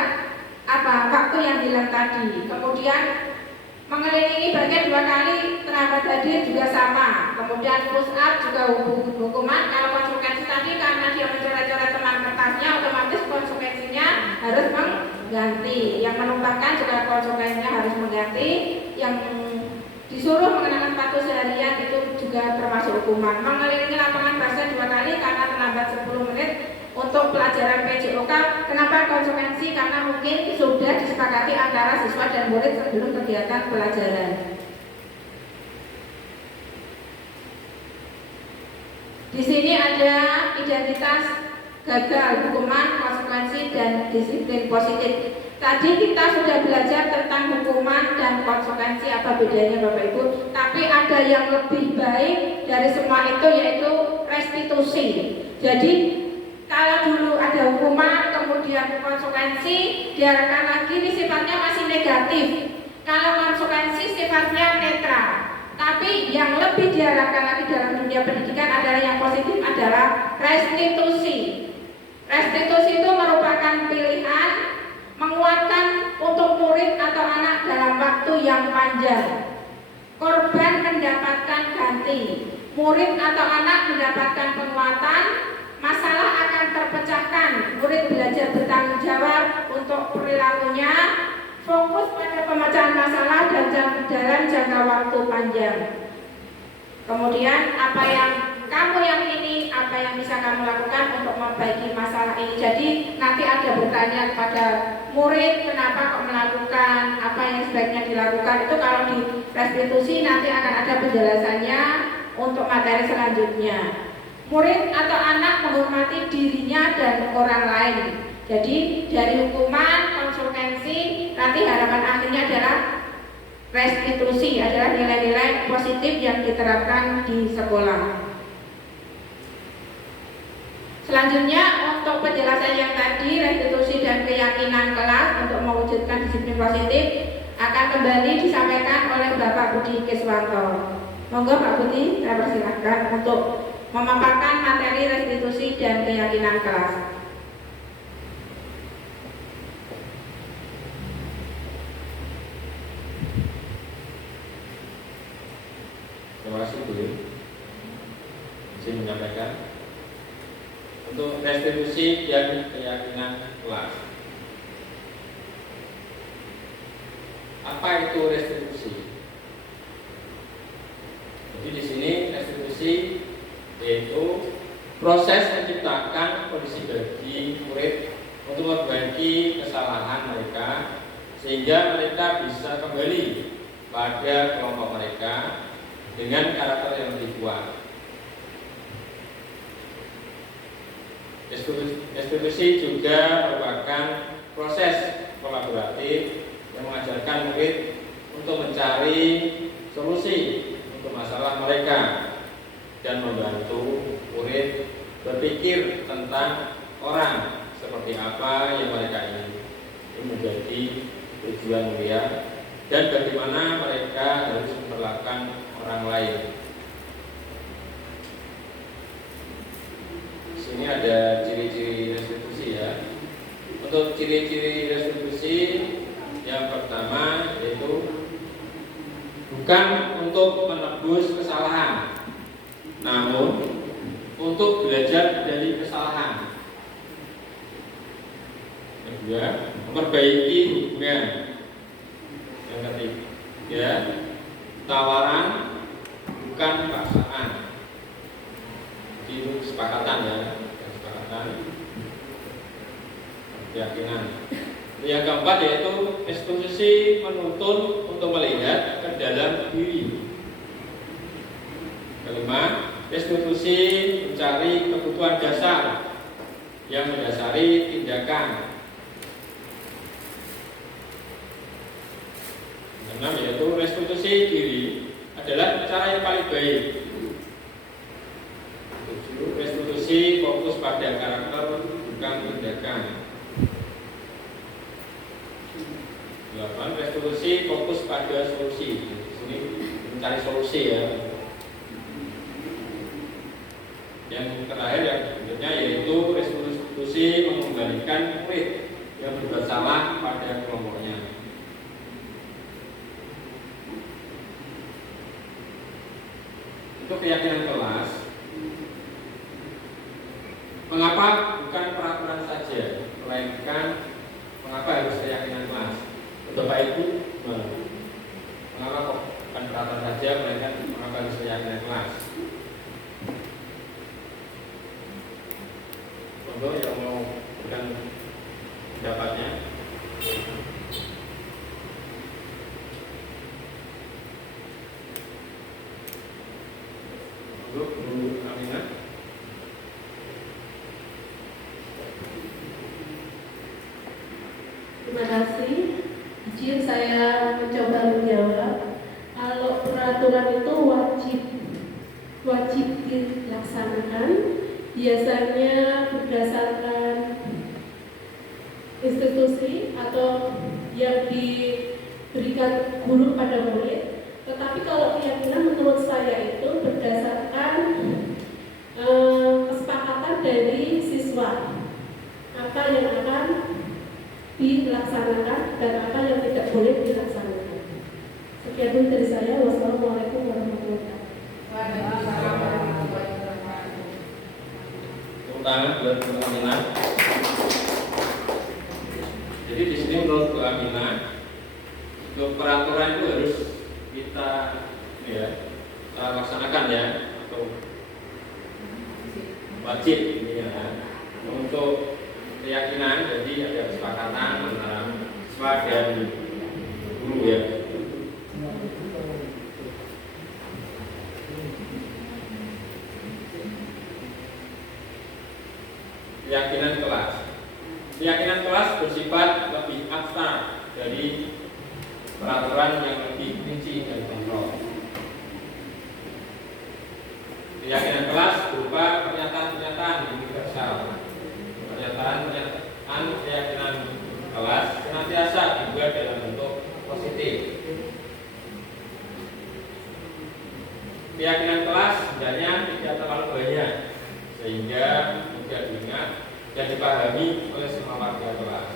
waktu yang hilang tadi. Kemudian mengelilingi basket 2 kali terlambat hadir juga sama. Kemudian push up juga hukuman. Kalau konsekuensi tadi karena dia mencoret-coret teman kertasnya, otomatis konsekuensinya harus mengganti. Yang menumpahkan juga konsekuensinya harus mengganti. Yang disuruh mengenakan sepatu seharian itu juga termasuk hukuman. Mengelilingi lapangan basket 2 kali karena terlambat 10 menit untuk pelajaran PJOK. Kenapa konsekuensi? Karena mungkin sudah disepakati antara siswa dan murid sebelum kegiatan pelajaran. Di sini ada identitas gagal, hukuman, konsekuensi, dan disiplin positif. Tadi kita sudah belajar tentang hukuman dan konsekuensi, apa bedanya Bapak Ibu. Tapi ada yang lebih baik dari semua itu, yaitu restitusi. Jadi kalau dulu ada hukuman, kemudian konsekuensi, diarahkan lagi, ini sifatnya masih negatif. Kalau konsekuensi sifatnya netral. Tapi yang lebih diarahkan lagi dalam dunia pendidikan adalah yang positif, adalah restitusi. Restitusi itu merupakan pilihan menguatkan untuk murid atau anak dalam waktu yang panjang. Korban mendapatkan ganti, murid atau anak mendapatkan penguatan, masalah akan terpecahkan, murid belajar bertanggung jawab untuk perilakunya, fokus pada pemecahan masalah dan dalam jangka waktu panjang. Kemudian apa yang kamu yakini, apa yang bisa kamu lakukan untuk memperbaiki masalah ini. Jadi nanti ada bertanya kepada murid, kenapa kok melakukan, apa yang sebaiknya dilakukan. Itu kalau di restitusi nanti akan ada penjelasannya untuk materi selanjutnya. Murid atau anak menghormati dirinya dan orang lain. Jadi dari hukuman, konsekuensi, nanti harapan akhirnya adalah restitusi, adalah nilai-nilai positif yang diterapkan di sekolah. Selanjutnya untuk penjelasan yang tadi, restitusi dan keyakinan kelas untuk mewujudkan disiplin positif akan kembali disampaikan oleh Bapak Budi Kiswanto. Monggo Pak Budi, saya persilahkan untuk memaparkan materi restitusi dan keyakinan kelas. Terima kasih Bu. Saya menyampaikan untuk restitusi dan keyakinan kelas. Apa itu restitusi? Jadi di sini restitusi yaitu proses menciptakan kondisi bagi murid untuk memperbaiki kesalahan mereka sehingga mereka bisa kembali pada kelompok mereka dengan karakter yang lebih kuat. Restitusi juga merupakan proses kolaboratif yang mengajarkan murid untuk mencari solusi untuk masalah mereka dan membantu murid berpikir tentang orang seperti apa yang mereka ingin menjadi tujuan mulia dan bagaimana mereka harus memperlakukan orang lain. Di sini ada ciri-ciri restitusi ya. Untuk ciri-ciri restitusi yang pertama yaitu bukan untuk menebus kesalahan, namun untuk belajar dari kesalahan. Kedua, memperbaiki hubungan. Yang ketiga, tawaran bukan paksaan. Itu kesepakatan ya, kesepakatan, keyakinan. Yang keempat yaitu restitusi menuntun untuk melihat ke dalam diri. Kelima, restitusi mencari kebutuhan dasar yang mendasari tindakan. Enam yaitu restitusi diri adalah cara yang paling baik. Tujuh, restitusi fokus pada karakter bukan tindakan. 8. Restitusi fokus pada solusi. Di sini mencari solusi ya. Yang terakhir yang berikutnya yaitu restitusi mengembalikan murid yang berbuat salah pada kelompoknya. Untuk keyakinan kelas, mengapa bukan peraturan saja, melainkan mengapa harus keyakinan kelas? Bapak Ibu, mengapa kok bukan peraturan saja, melainkan mengapa harus keyakinan kelas? Monggo yang mau berikan pendapatnya. Monggo Bu Aminah. Terima kasih. Izin saya mencoba menjawab. Kalau peraturan itu wajib dilaksanakan, biasanya berdasarkan institusi atau yang diberikan guru pada murid. Tetapi kalau keyakinan menurut saya itu berdasarkan kesepakatan dari siswa, apa yang akan dilaksanakan dan apa yang tidak boleh dilaksanakan. Sekian dulu dari saya. Wassalamualaikum warahmatullahi wabarakatuh. Tepuk tangan buat Bu Aminah. Jadi di sini menurut Bu Aminah, untuk peraturan itu harus kita laksanakan ya, atau wajib ya. Untuk keyakinan, jadi ada kesepakatan antara siswa dan guru ya. Keyakinan kelas. Keyakinan kelas bersifat lebih abstrak dari peraturan yang lebih rinci dan kontrol. Keyakinan kelas berupa pernyataan-pernyataan universal. Pernyataan keyakinan kelas senantiasa dibuat dalam bentuk positif. Keyakinan kelas sebenarnya tidak terlalu banyak. sehingga mudah diingat dan dipahami oleh semua warga kelas.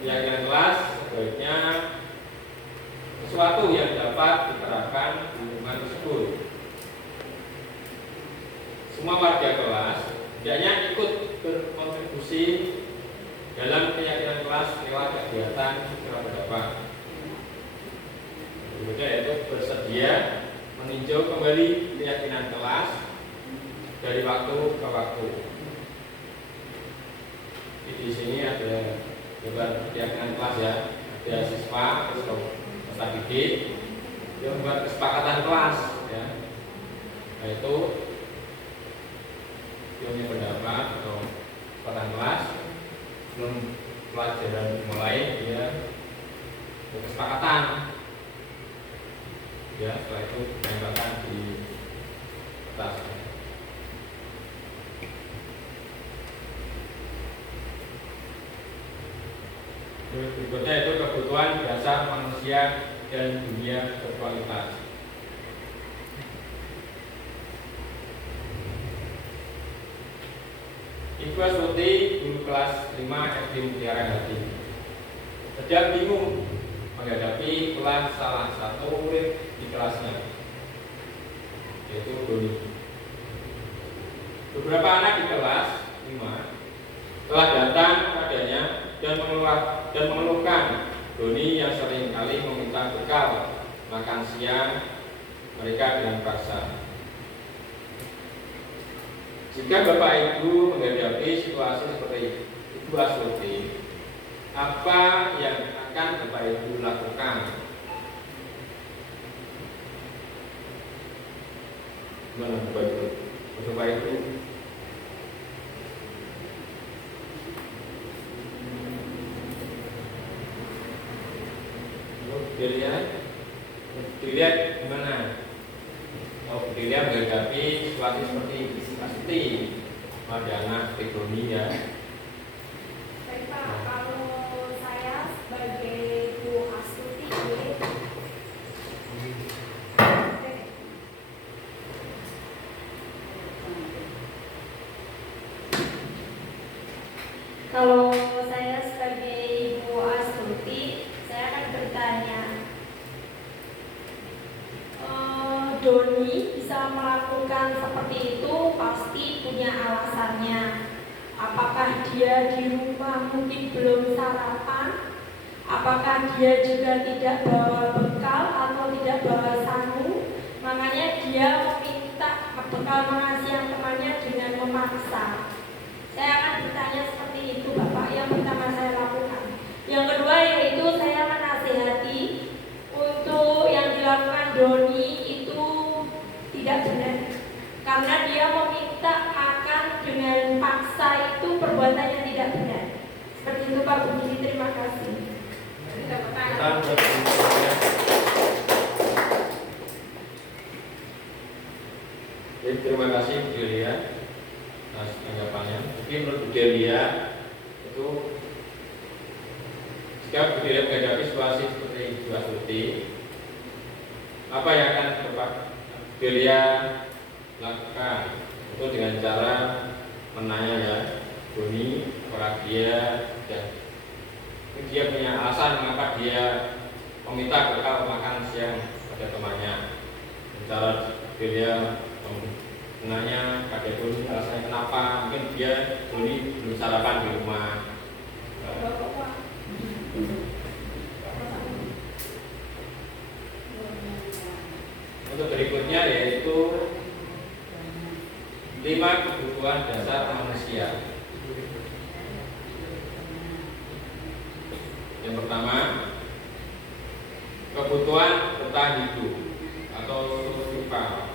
Keyakinan kelas sebaiknya sesuatu yang dapat diterapkan di lingkungan tersebut. Semua warga kelas hendaknya ikut berkontribusi dalam keyakinan kelas lewat kegiatan suara pendapat. Berikutnya yaitu bersedia meninjau kembali keyakinan kelas dari waktu ke waktu. Di sini ada gambar keyakinan kelas ya, ada siswa atau peserta didik yang membuat kesepakatan kelas ya, yaitu yang punya pendapat atau kesepakatan kelas sebelum pelajaran dimulai ya, kesepakatan ya, setelah itu menempelkan di atas. Berikutnya itu kebutuhan dasar manusia dan dunia berkualitas. Ibu Astuti, guru kelas 5 SD Mutiara Hati, sedang bingung menghadapi kelas salah satu murid di kelasnya, yaitu Doni. Beberapa anak di kelas 5 telah datang padanya dan mengeluhkan Doni yang sering kali meminta bekal makan siang mereka dengan paksa. Jika Bapak Ibu menghadapi situasi seperti Ibu Astuti, apa yang akan Bapak Ibu lakukan? Gimana Bapak Ibu? Bapak Ibu dilihat gimana? Oh, dilihat menghadapi situasi seperti pasti ada anak ekonomi ya. Baik Pak, kalau saya sebagai Bu Astuti, kalau saya sebagai Ibu Astuti, saya akan bertanya, Doni bisa melakukan seperti itu pasti punya alasannya. Apakah dia di rumah mungkin belum sarapan? Apakah dia juga tidak bawa bekal atau tidak bawa sangu? Makanya dia meminta bekal makan siang temannya dengan memaksa. Saya akan bertanya seperti itu Bapak, yang pertama saya lakukan. Yang kedua yaitu saya menasihati untuk yang dilakukan Doni itu tidak benar, karena dia meminta akan dengan paksa, itu perbuatan yang tidak benar. Seperti itu Pak Bu Giri, terima kasih. Terima kasih Bu Delia atas tanggapannya. Mungkin menurut Bu Delia itu jika Bu Delia menghadapi situasi seperti Ibu Astuti, apa yang akan Bapak Delia lakukan? Itu dengan cara menanya ya, Doni, apakah dia punya alasan mengapa dia meminta bekal makan siang pada temannya. Cara Delia menanya pada Doni alasannya kenapa, mungkin dia Doni belum sarapan di rumah. Untuk berikutnya yaitu 5 kebutuhan dasar manusia. Yang pertama, kebutuhan bertahan hidup atau survival,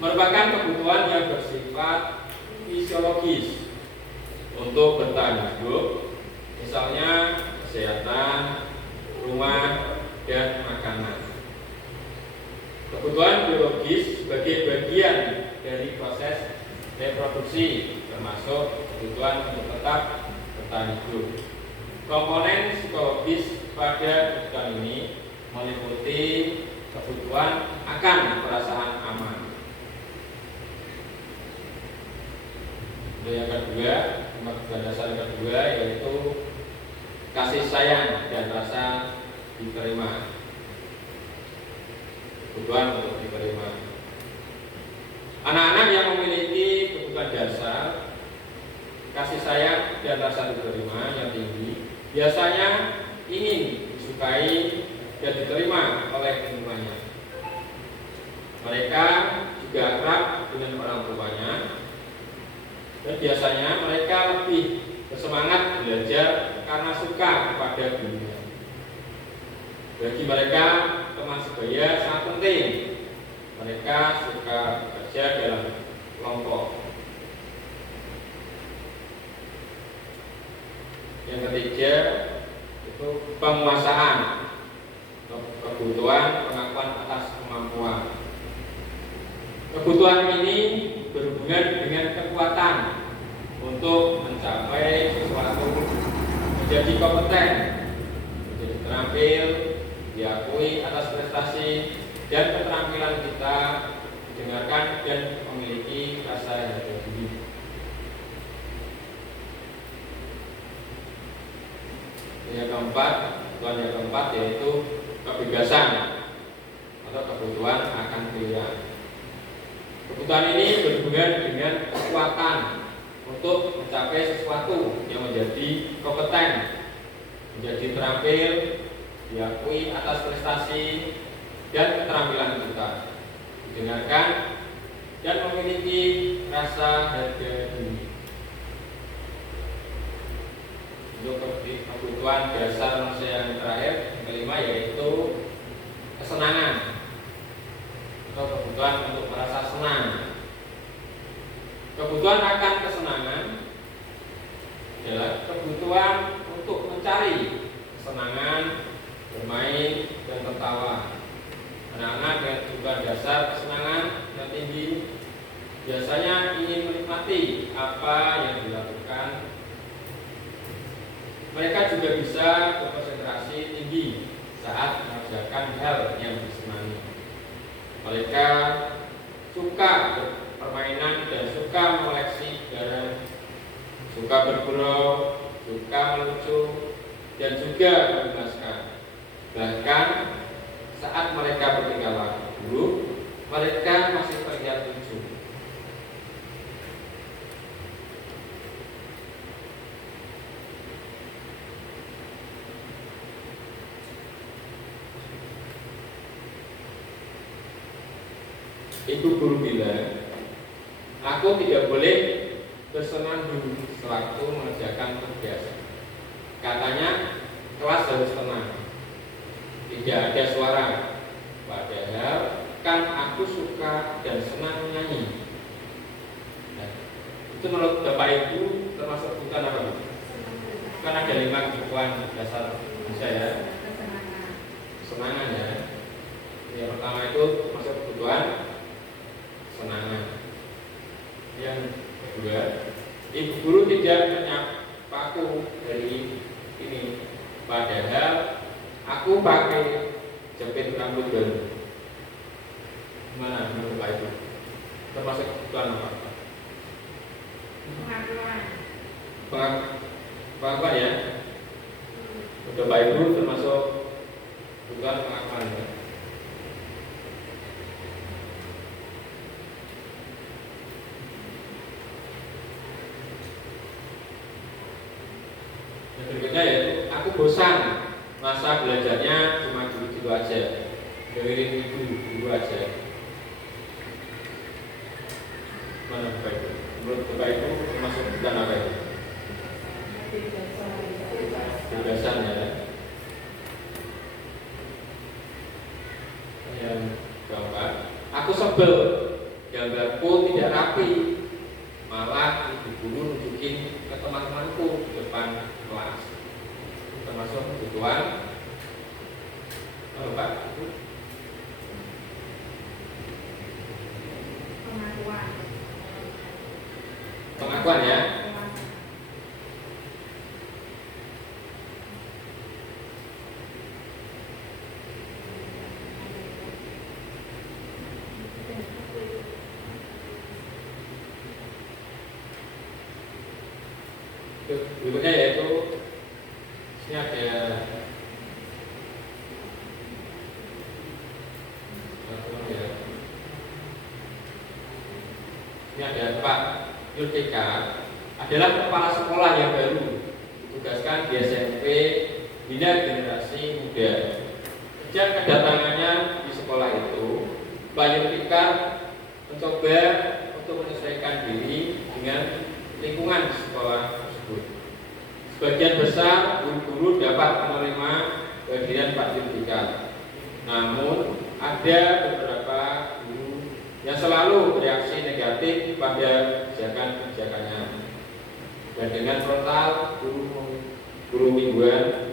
merupakan kebutuhan yang bersifat fisiologis untuk bertahan hidup, misalnya kesehatan, rumah, dan makanan. Kebutuhan biologis sebagai bagian dari proses reproduksi, termasuk kebutuhan untuk tetap bertahan hidup. Komponen psikologis pada kebutuhan ini meliputi kebutuhan akan perasaan aman, Yang kedua, kebutuhan dasar yang kedua yaitu kasih sayang dan rasa diterima. Kebutuhan untuk diterima. Anak-anak yang memiliki kebutuhan dasar kasih sayang dan rasa diterima yang tinggi biasanya ingin disukai dan diterima oleh lingkungannya. Mereka juga akrab dengan orang tuanya dan biasanya mereka lebih bersemangat belajar karena suka kepada dunia. Bagi mereka teman sebaya sangat penting. Mereka suka bekerja dalam kelompok. Yang ketiga itu penguasaan, kebutuhan pengakuan atas kemampuan. Kebutuhan ini berhubungan dengan kekuatan untuk mencapai sesuatu, menjadi kompeten, menjadi terampil, diakui atas prestasi dan keterampilan kita, didengarkan dan memiliki rasa harga diri. Yang keempat yaitu kebebasan atau kebutuhan akan pilihan. Kebutuhan ini berhubungan dengan kekuatan untuk mencapai sesuatu yang menjadi kompeten, menjadi terampil, diakui atas prestasi dan keterampilan kita, didengarkan dan memiliki rasa harga diri. Untuk kebutuhan dasar manusia yang terakhir, yang kelima yaitu kesenangan atau kebutuhan untuk merasa senang. Kebutuhan akan kesenangan adalah kebutuhan untuk mencari kesenangan, bermain dan tertawa. Anak-anak dengan kebutuhan dasar kesenangan yang tinggi biasanya ingin menikmati apa yang dilakukan. Mereka juga bisa berkonsentrasi tinggi saat mengerjakan hal yang disenangi. Mereka suka permainan dan suka mengoleksi barang, suka bergurau, suka melucu, dan juga membebaskan. Bahkan saat mereka bertingkah laku, mereka masih terlihat lucu. Ibu guru bilang, aku tidak boleh bersenandung sewaktu mengerjakan tugas. Katanya kelas harus tenang, tidak ada suara. Padahal kan aku suka dan senang menyanyi. Nah, itu menurut Bapak Ibu termasuk kebutuhan apa Bu? Kan ada 5 kebutuhan dasar manusia ya. Kesenangan ya. Yang pertama itu masuk kebutuhan kesenangan. Yang kedua, ibu guru tidak menyapaku dari ini, padahal aku pakai jepit rambut baru. Gimana menurut Pak Ibu? Termasuk kebutuhan apa? Pengakuan ya. Untuk Pak Ibu termasuk kebutuhan pengakuan ya. Berikutnya yaitu aku bosan, masa belajarnya cuma gitu-gitu aja, dengerin ibu aja. Mana Bapak Ibu? Menurut Bapak Ibu termasuk bukan apa itu? Kebebasan ya. Yang keempat, aku sebel, gambarku tidak rapi, malah ibu guru nunjukin ke teman-temanku di depan kelas. Termasuk kebutuhan apa Pak? Pengakuan ya. Berikutnya yaitu ini ada Pak Yultika adalah kepala sekolah yang baru ditugaskan di SMP Bina Generasi Muda. Sejak kedatangannya di sekolah itu, Pak Yultika mencoba untuk menyesuaikan diri dengan lingkungan sekolah tersebut. Sebagian besar guru-guru dapat menerima kehadiran Pak Yultika. Namun ada beberapa guru yang selalu bereaksi negatif pada kebijakan-kebijakannya. Dan dengan frontal guru mingguan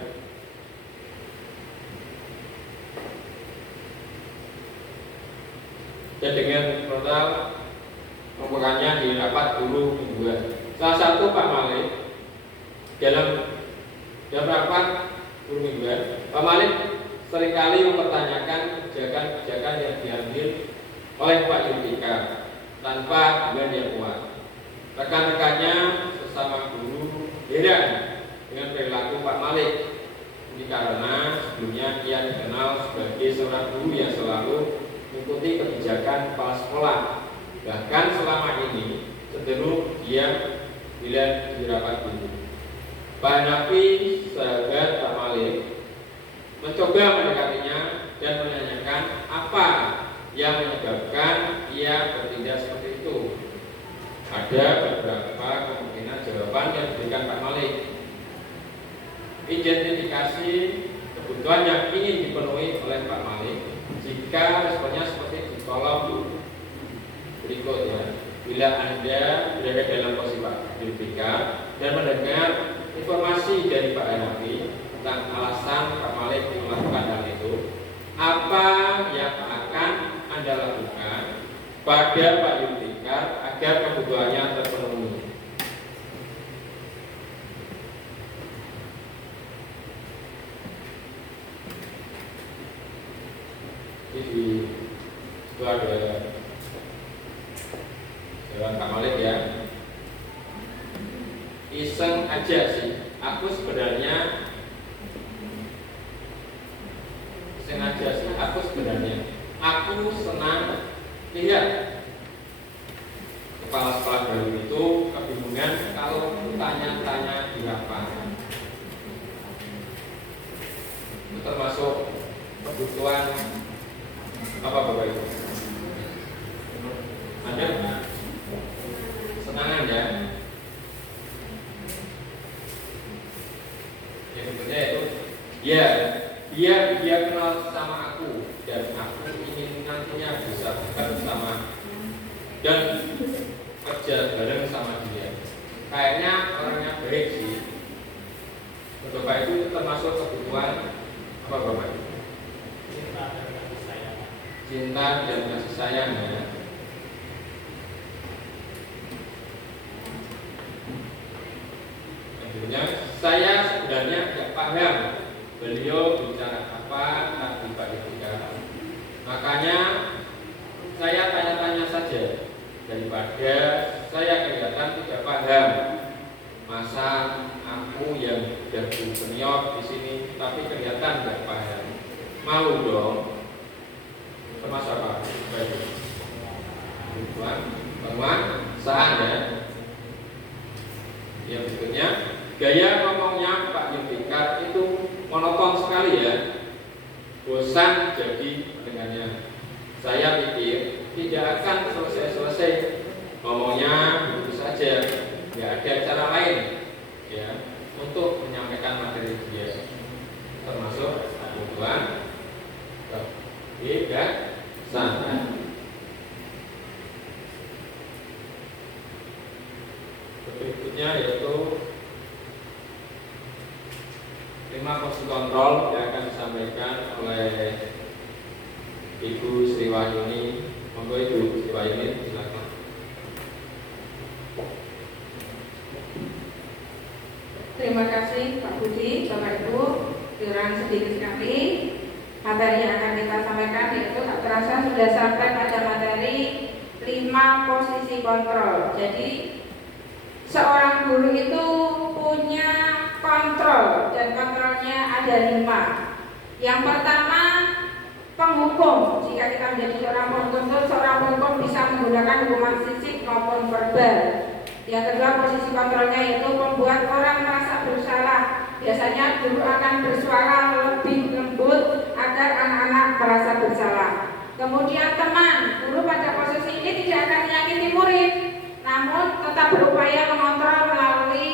pembukaannya di rapat guru mingguan. Salah satu Pak Malik dalam rapat guru mingguan, Pak Malik seringkali mempertanyakan kebijakan-kebijakan yang diambil oleh Pak Yultika tanpa hubungan yang kuat. Rekan-rekannya sesama guru heran dengan perilaku Pak Malik. Ini karena sebelumnya ia dikenal sebagai seorang guru yang selalu mengikuti kebijakan kepala sekolah. Bahkan selama ini cenderung diam bila di rapat guru. Pak Hanafi, sahabat Pak Malik, mencoba mendekatinya dan menanyakan apa yang menyebabkan ia bertindak seperti itu. Ada beberapa kemungkinan jawaban yang diberikan Pak Malik. Identifikasi kebutuhan yang ingin dipenuhi oleh Pak Malik jika responnya seperti di kolom berikut ya. Bila Anda berada dalam posisi Pak Yultika dan mendengar informasi dari Pak Hanafi tentang alasan Pak Malik melakukan hal itu, apa yang akan Anda lakukan pada Pak Yultika agar kebutuhannya terpenuhi? Jadi itu ada jawaban Pak Malik ya. Iseng aja sih. Aku sebenarnya aku senang lihat kepala sekolah baru itu kebingungan kalau tanya-tanya di lapangan. Itu termasuk kebutuhan apa Bapak Ibu? Ada senangan ya? Yang sebenarnya itu dia kenal sama aku dan aku ingin nantinya bisa bersama dan kerja bareng sama dia. Kayaknya orangnya baik sih. Bapak itu termasuk kebutuhan apa Bapak? Cinta dan kasih sayang ya. Akhirnya saya sebenarnya tidak paham beliau bicara apa tentang Pak Yultika. Makanya saya tanya-tanya saja daripada saya kelihatan tidak paham. Masa aku yang jadi senior di sini tapi kelihatan tidak paham. Malu dong. Termasuk apa? Baik. Penguasaan ya. Yang berikutnya, gaya ngomongnya Pak Yultika itu monoton sekali ya. Bosan jadi dengannya. Saya pikir tidak akan selesai-selesai. Ngomongnya begitu saja. Tidak ada cara lain ya untuk menyampaikan materi dia. Termasuk kebutuhan sana. Berikutnya yaitu 5 fungsi kontrol yang akan disampaikan oleh Ibu Sri Wahyuni. Monggo Ibu Sri Wahyuni silakan. Terima kasih Pak Budi, Bapak Ibu. Kurang sedikit sekali materi yang akan kita sampaikan, yaitu tak terasa sudah sampai pada materi 5 posisi kontrol. Jadi seorang guru itu punya kontrol, dan kontrolnya ada 5. Yang pertama, penghukum. Jika kita menjadi seorang penghukum, seorang penghukum bisa menggunakan hukuman fisik maupun verbal. Yang kedua, posisi kontrolnya yaitu membuat orang merasa bersalah. Biasanya guru akan bersuara lebih lembut agar anak-anak merasa bersalah. Kemudian teman, guru pada posisi ini tidak akan menyakiti murid, namun tetap berupaya mengontrol melalui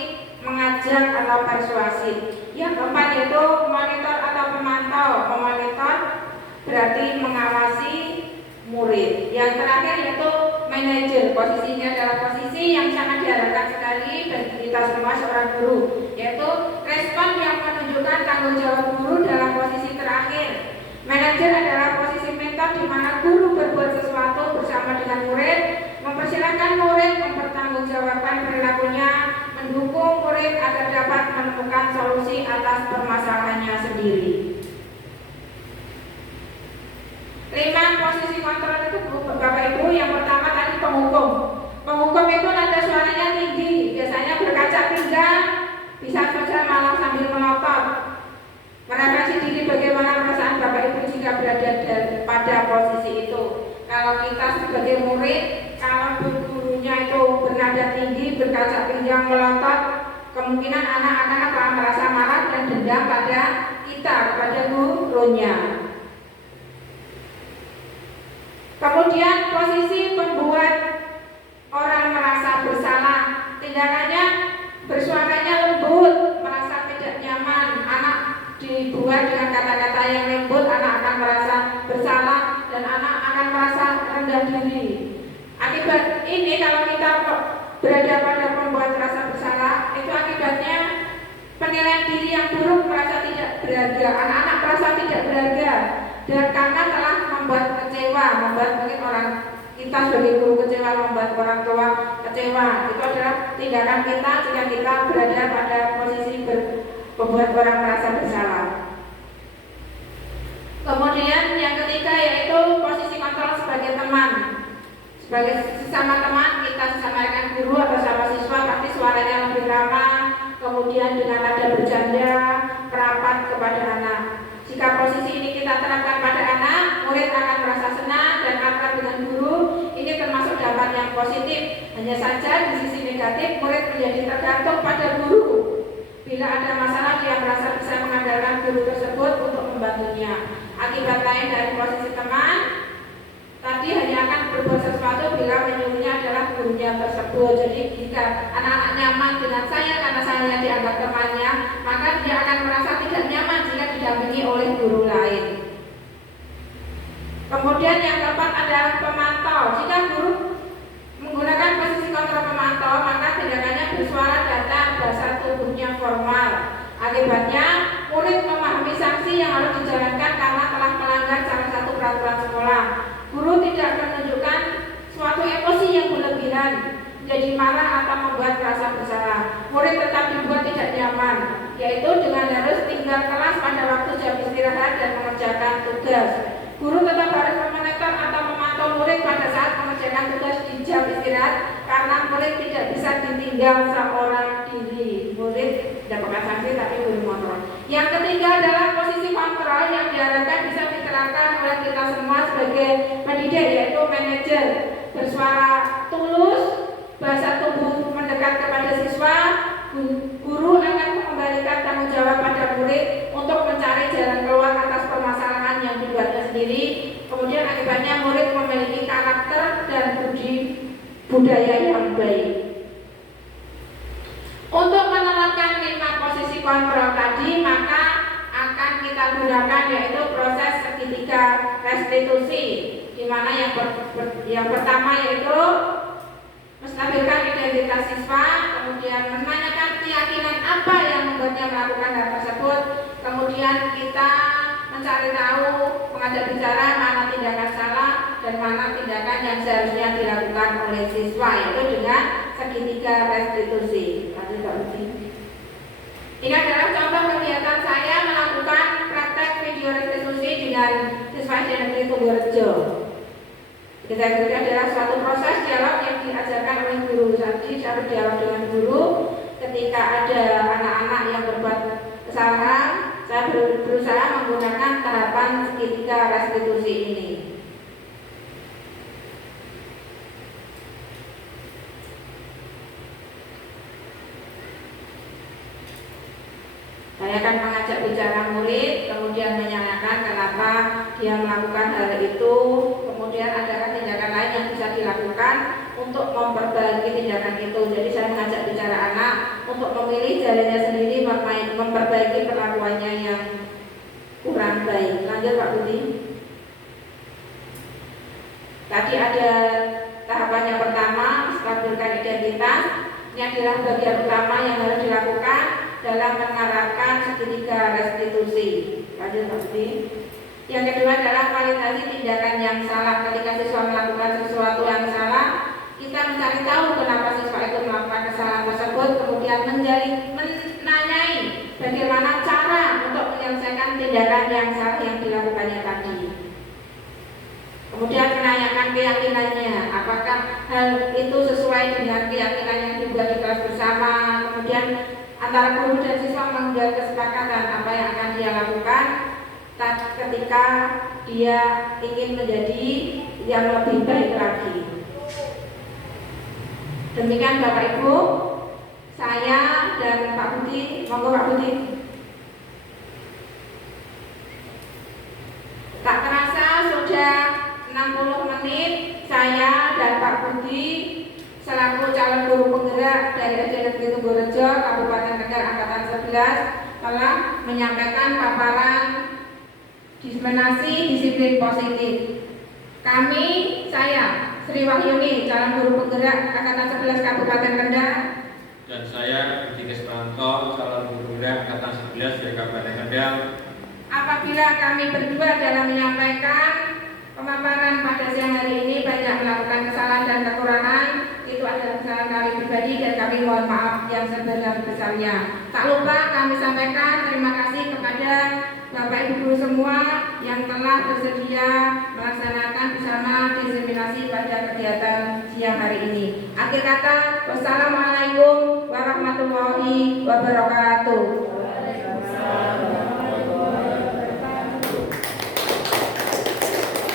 mengajak atau persuasi. Yang keempat yaitu monitor atau pemantau. Memonitor berarti mengawasi murid. Yang terakhir yaitu manajer. Posisinya adalah posisi yang sangat diharapkan sekali bagi kita semua seorang guru, yaitu respon yang menunjukkan tanggung jawab guru dalam posisi terakhir. Manajer adalah posisi mentor di mana guru berbuat sesuatu bersama dengan murid, mempersilahkan murid mempertanggungjawabkan perilakunya, mendukung murid agar dapat menemukan solusi atas permasalahannya sendiri. 5 posisi kontrol itu Bapak Ibu. Yang pertama tadi penghukum. Penghukum itu nada suaranya tinggi, biasanya berkaca pinggang, bisa saja malah sambil melotot. Merefleksi diri bagaimana perasaan Bapak Ibu jika berada pada posisi itu. Kalau kita sebagai murid, kalau gurunya itu bernada tinggi, berkaca pinggang, melotot, kemungkinan anak-anak akan merasa marah dan dendam pada kita, kepada gurunya. Kemudian posisi pembuat orang merasa bersalah. Tindakannya bersuaranya lembut, merasa tidak nyaman. Anak dibuat dengan kata-kata yang lembut, anak akan merasa bersalah dan anak akan merasa rendah diri. Akibat ini kalau kita berada pada pembuat rasa bersalah, itu akibatnya penilaian diri yang buruk, merasa tidak berharga. Anak-anak merasa tidak berharga dan karena telah membuat kecewa, membuat mungkin orang kita sebagai guru kecewa, membuat orang tua kecewa. Itu adalah tindakan kita jika kita berada pada posisi membuat orang merasa bersalah. Kemudian yang ketiga yaitu posisi kontrol sebagai teman. Sebagai sesama teman, kita sesama rekan guru atau sama siswa pasti suaranya lebih ramah, kemudian dengan nada bercanda, merapat kepada anak. Jika posisi ini kita terapkan pada anak, murid akan merasa senang dan akrab dengan guru. Ini termasuk dampak yang positif. Hanya saja di sisi negatif, murid menjadi tergantung pada guru. Bila ada masalah, dia merasa bisa mengandalkan guru tersebut untuk membantunya. Akibat lain dari posisi teman, tadi hanya akan berbuat sesuatu bila menyuruhnya adalah gurunya tersebut. Jadi jika anak-anak nyaman dengan saya karena saya dianggap temannya, maka dia akan merasa tidak nyaman jika didampingi oleh guru lain. Kemudian yang keempat adalah pemantau. Jika guru menggunakan posisi kontrol pemantau, maka tindakannya bersuara datar, bahasa tubuhnya formal. Akibatnya murid memahami sanksi yang harus dijalankan karena telah melanggar salah satu peraturan sekolah. Guru tidak menunjukkan suatu emosi yang berlebihan, jadi marah atau membuat merasa bersalah. Murid tetap dibuat tidak nyaman, yaitu dengan harus tinggal kelas pada waktu jam istirahat dan mengerjakan tugas. Guru tetap harus memonitor atau memantau murid pada saat mengerjakan tugas di jam istirahat, karena murid tidak bisa ditinggal seorang diri. Murid dapatkan sanksi tapi guru kontrol. Yang ketiga adalah posisi kontrol yang diharapkan bisa diterapkan oleh kita semua sebagai pendidik, yaitu manajer. Bersuara tulus, bahasa tubuh mendekat kepada siswa. Guru akan mengembalikan tanggung jawab pada murid untuk mencari jalan keluar atas permasalahan yang dibuatnya sendiri. Kemudian akibatnya murid memiliki karakter dan budaya yang baik. Untuk menerapkan 5 posisi kontrol tadi, maka akan kita gunakan yaitu proses segitiga restitusi, di mana yang pertama yaitu menstabilkan identitas siswa, kemudian menanyakan keyakinan apa yang membuatnya melakukan hal tersebut, kemudian kita mencari tahu, mengajak bicara mana tindakan salah dan mana tindakan yang seharusnya dilakukan oleh siswa, yaitu dengan segitiga restitusi. Ini adalah contoh kegiatan saya melakukan praktek video restitusi dengan siswa SD Negeri Tunggurejo. Kita adalah suatu proses dialog yang diajarkan oleh guru. Jadi saya berdialog dengan guru ketika ada berusaha menggunakan tahapan segitiga restitusi ini. Saya akan mengajak bicara murid, kemudian menanyakan kenapa dia melakukan hal itu, kemudian adakah tindakan lain yang bisa dilakukan untuk memperbaiki tindakan itu. Jadi saya mengajak bicara anak untuk memilih jalannya sendiri, memperbaiki perlakuannya yang kurang baik. Lanjut Pak Budi. Tadi ada tahapan yang pertama, stabilkan identitas. Ini adalah bagian utama yang harus dilakukan dalam mengarahkan segitiga restitusi. Lanjut Pak Budi. Yang kedua adalah validasi tindakan yang salah. Ketika siswa melakukan sesuatu yang salah, kita mencari tahu kenapa siswa itu melakukan kesalahan tersebut, kemudian menanyai bagaimana cara untuk menyelesaikan tindakan yang salah yang dilakukannya tadi. Kemudian menanyakan keyakinannya, apakah hal itu sesuai dengan keyakinan yang dibuat di kelas bersama. Kemudian antara guru dan siswa membuat kesepakatan apa yang akan dia lakukan ketika dia ingin menjadi yang lebih baik lagi. Demikian Bapak Ibu, saya dan Pak Budi, monggo Pak Budi. Tak terasa sudah 60 menit saya dan Pak Budi selaku calon guru penggerak dari SD Negeri Tunggurejo, Kabupaten Tegal Angkatan 11 telah menyampaikan paparan diskriminasi disiplin positif. Kami, saya Sri Wahyuni, calon guru penggerak Angkatan 11 Kabupaten Kendal, dan saya Budi Kesmanto, calon guru penggerak Angkatan 11 dari Kabupaten Kendal. Apabila kami berdua dalam menyampaikan pemaparan pada siang hari ini banyak melakukan kesalahan dan kekurangan, itu adalah kesalahan kami pribadi dan kami mohon maaf yang sebesar-besarnya. Tak lupa kami sampaikan terima kasih kepada Bapak Ibu guru semua yang telah bersedia melaksanakan bersama diseminasi pada kegiatan siang hari ini. Akhir kata, wassalamualaikum warahmatullahi wabarakatuh.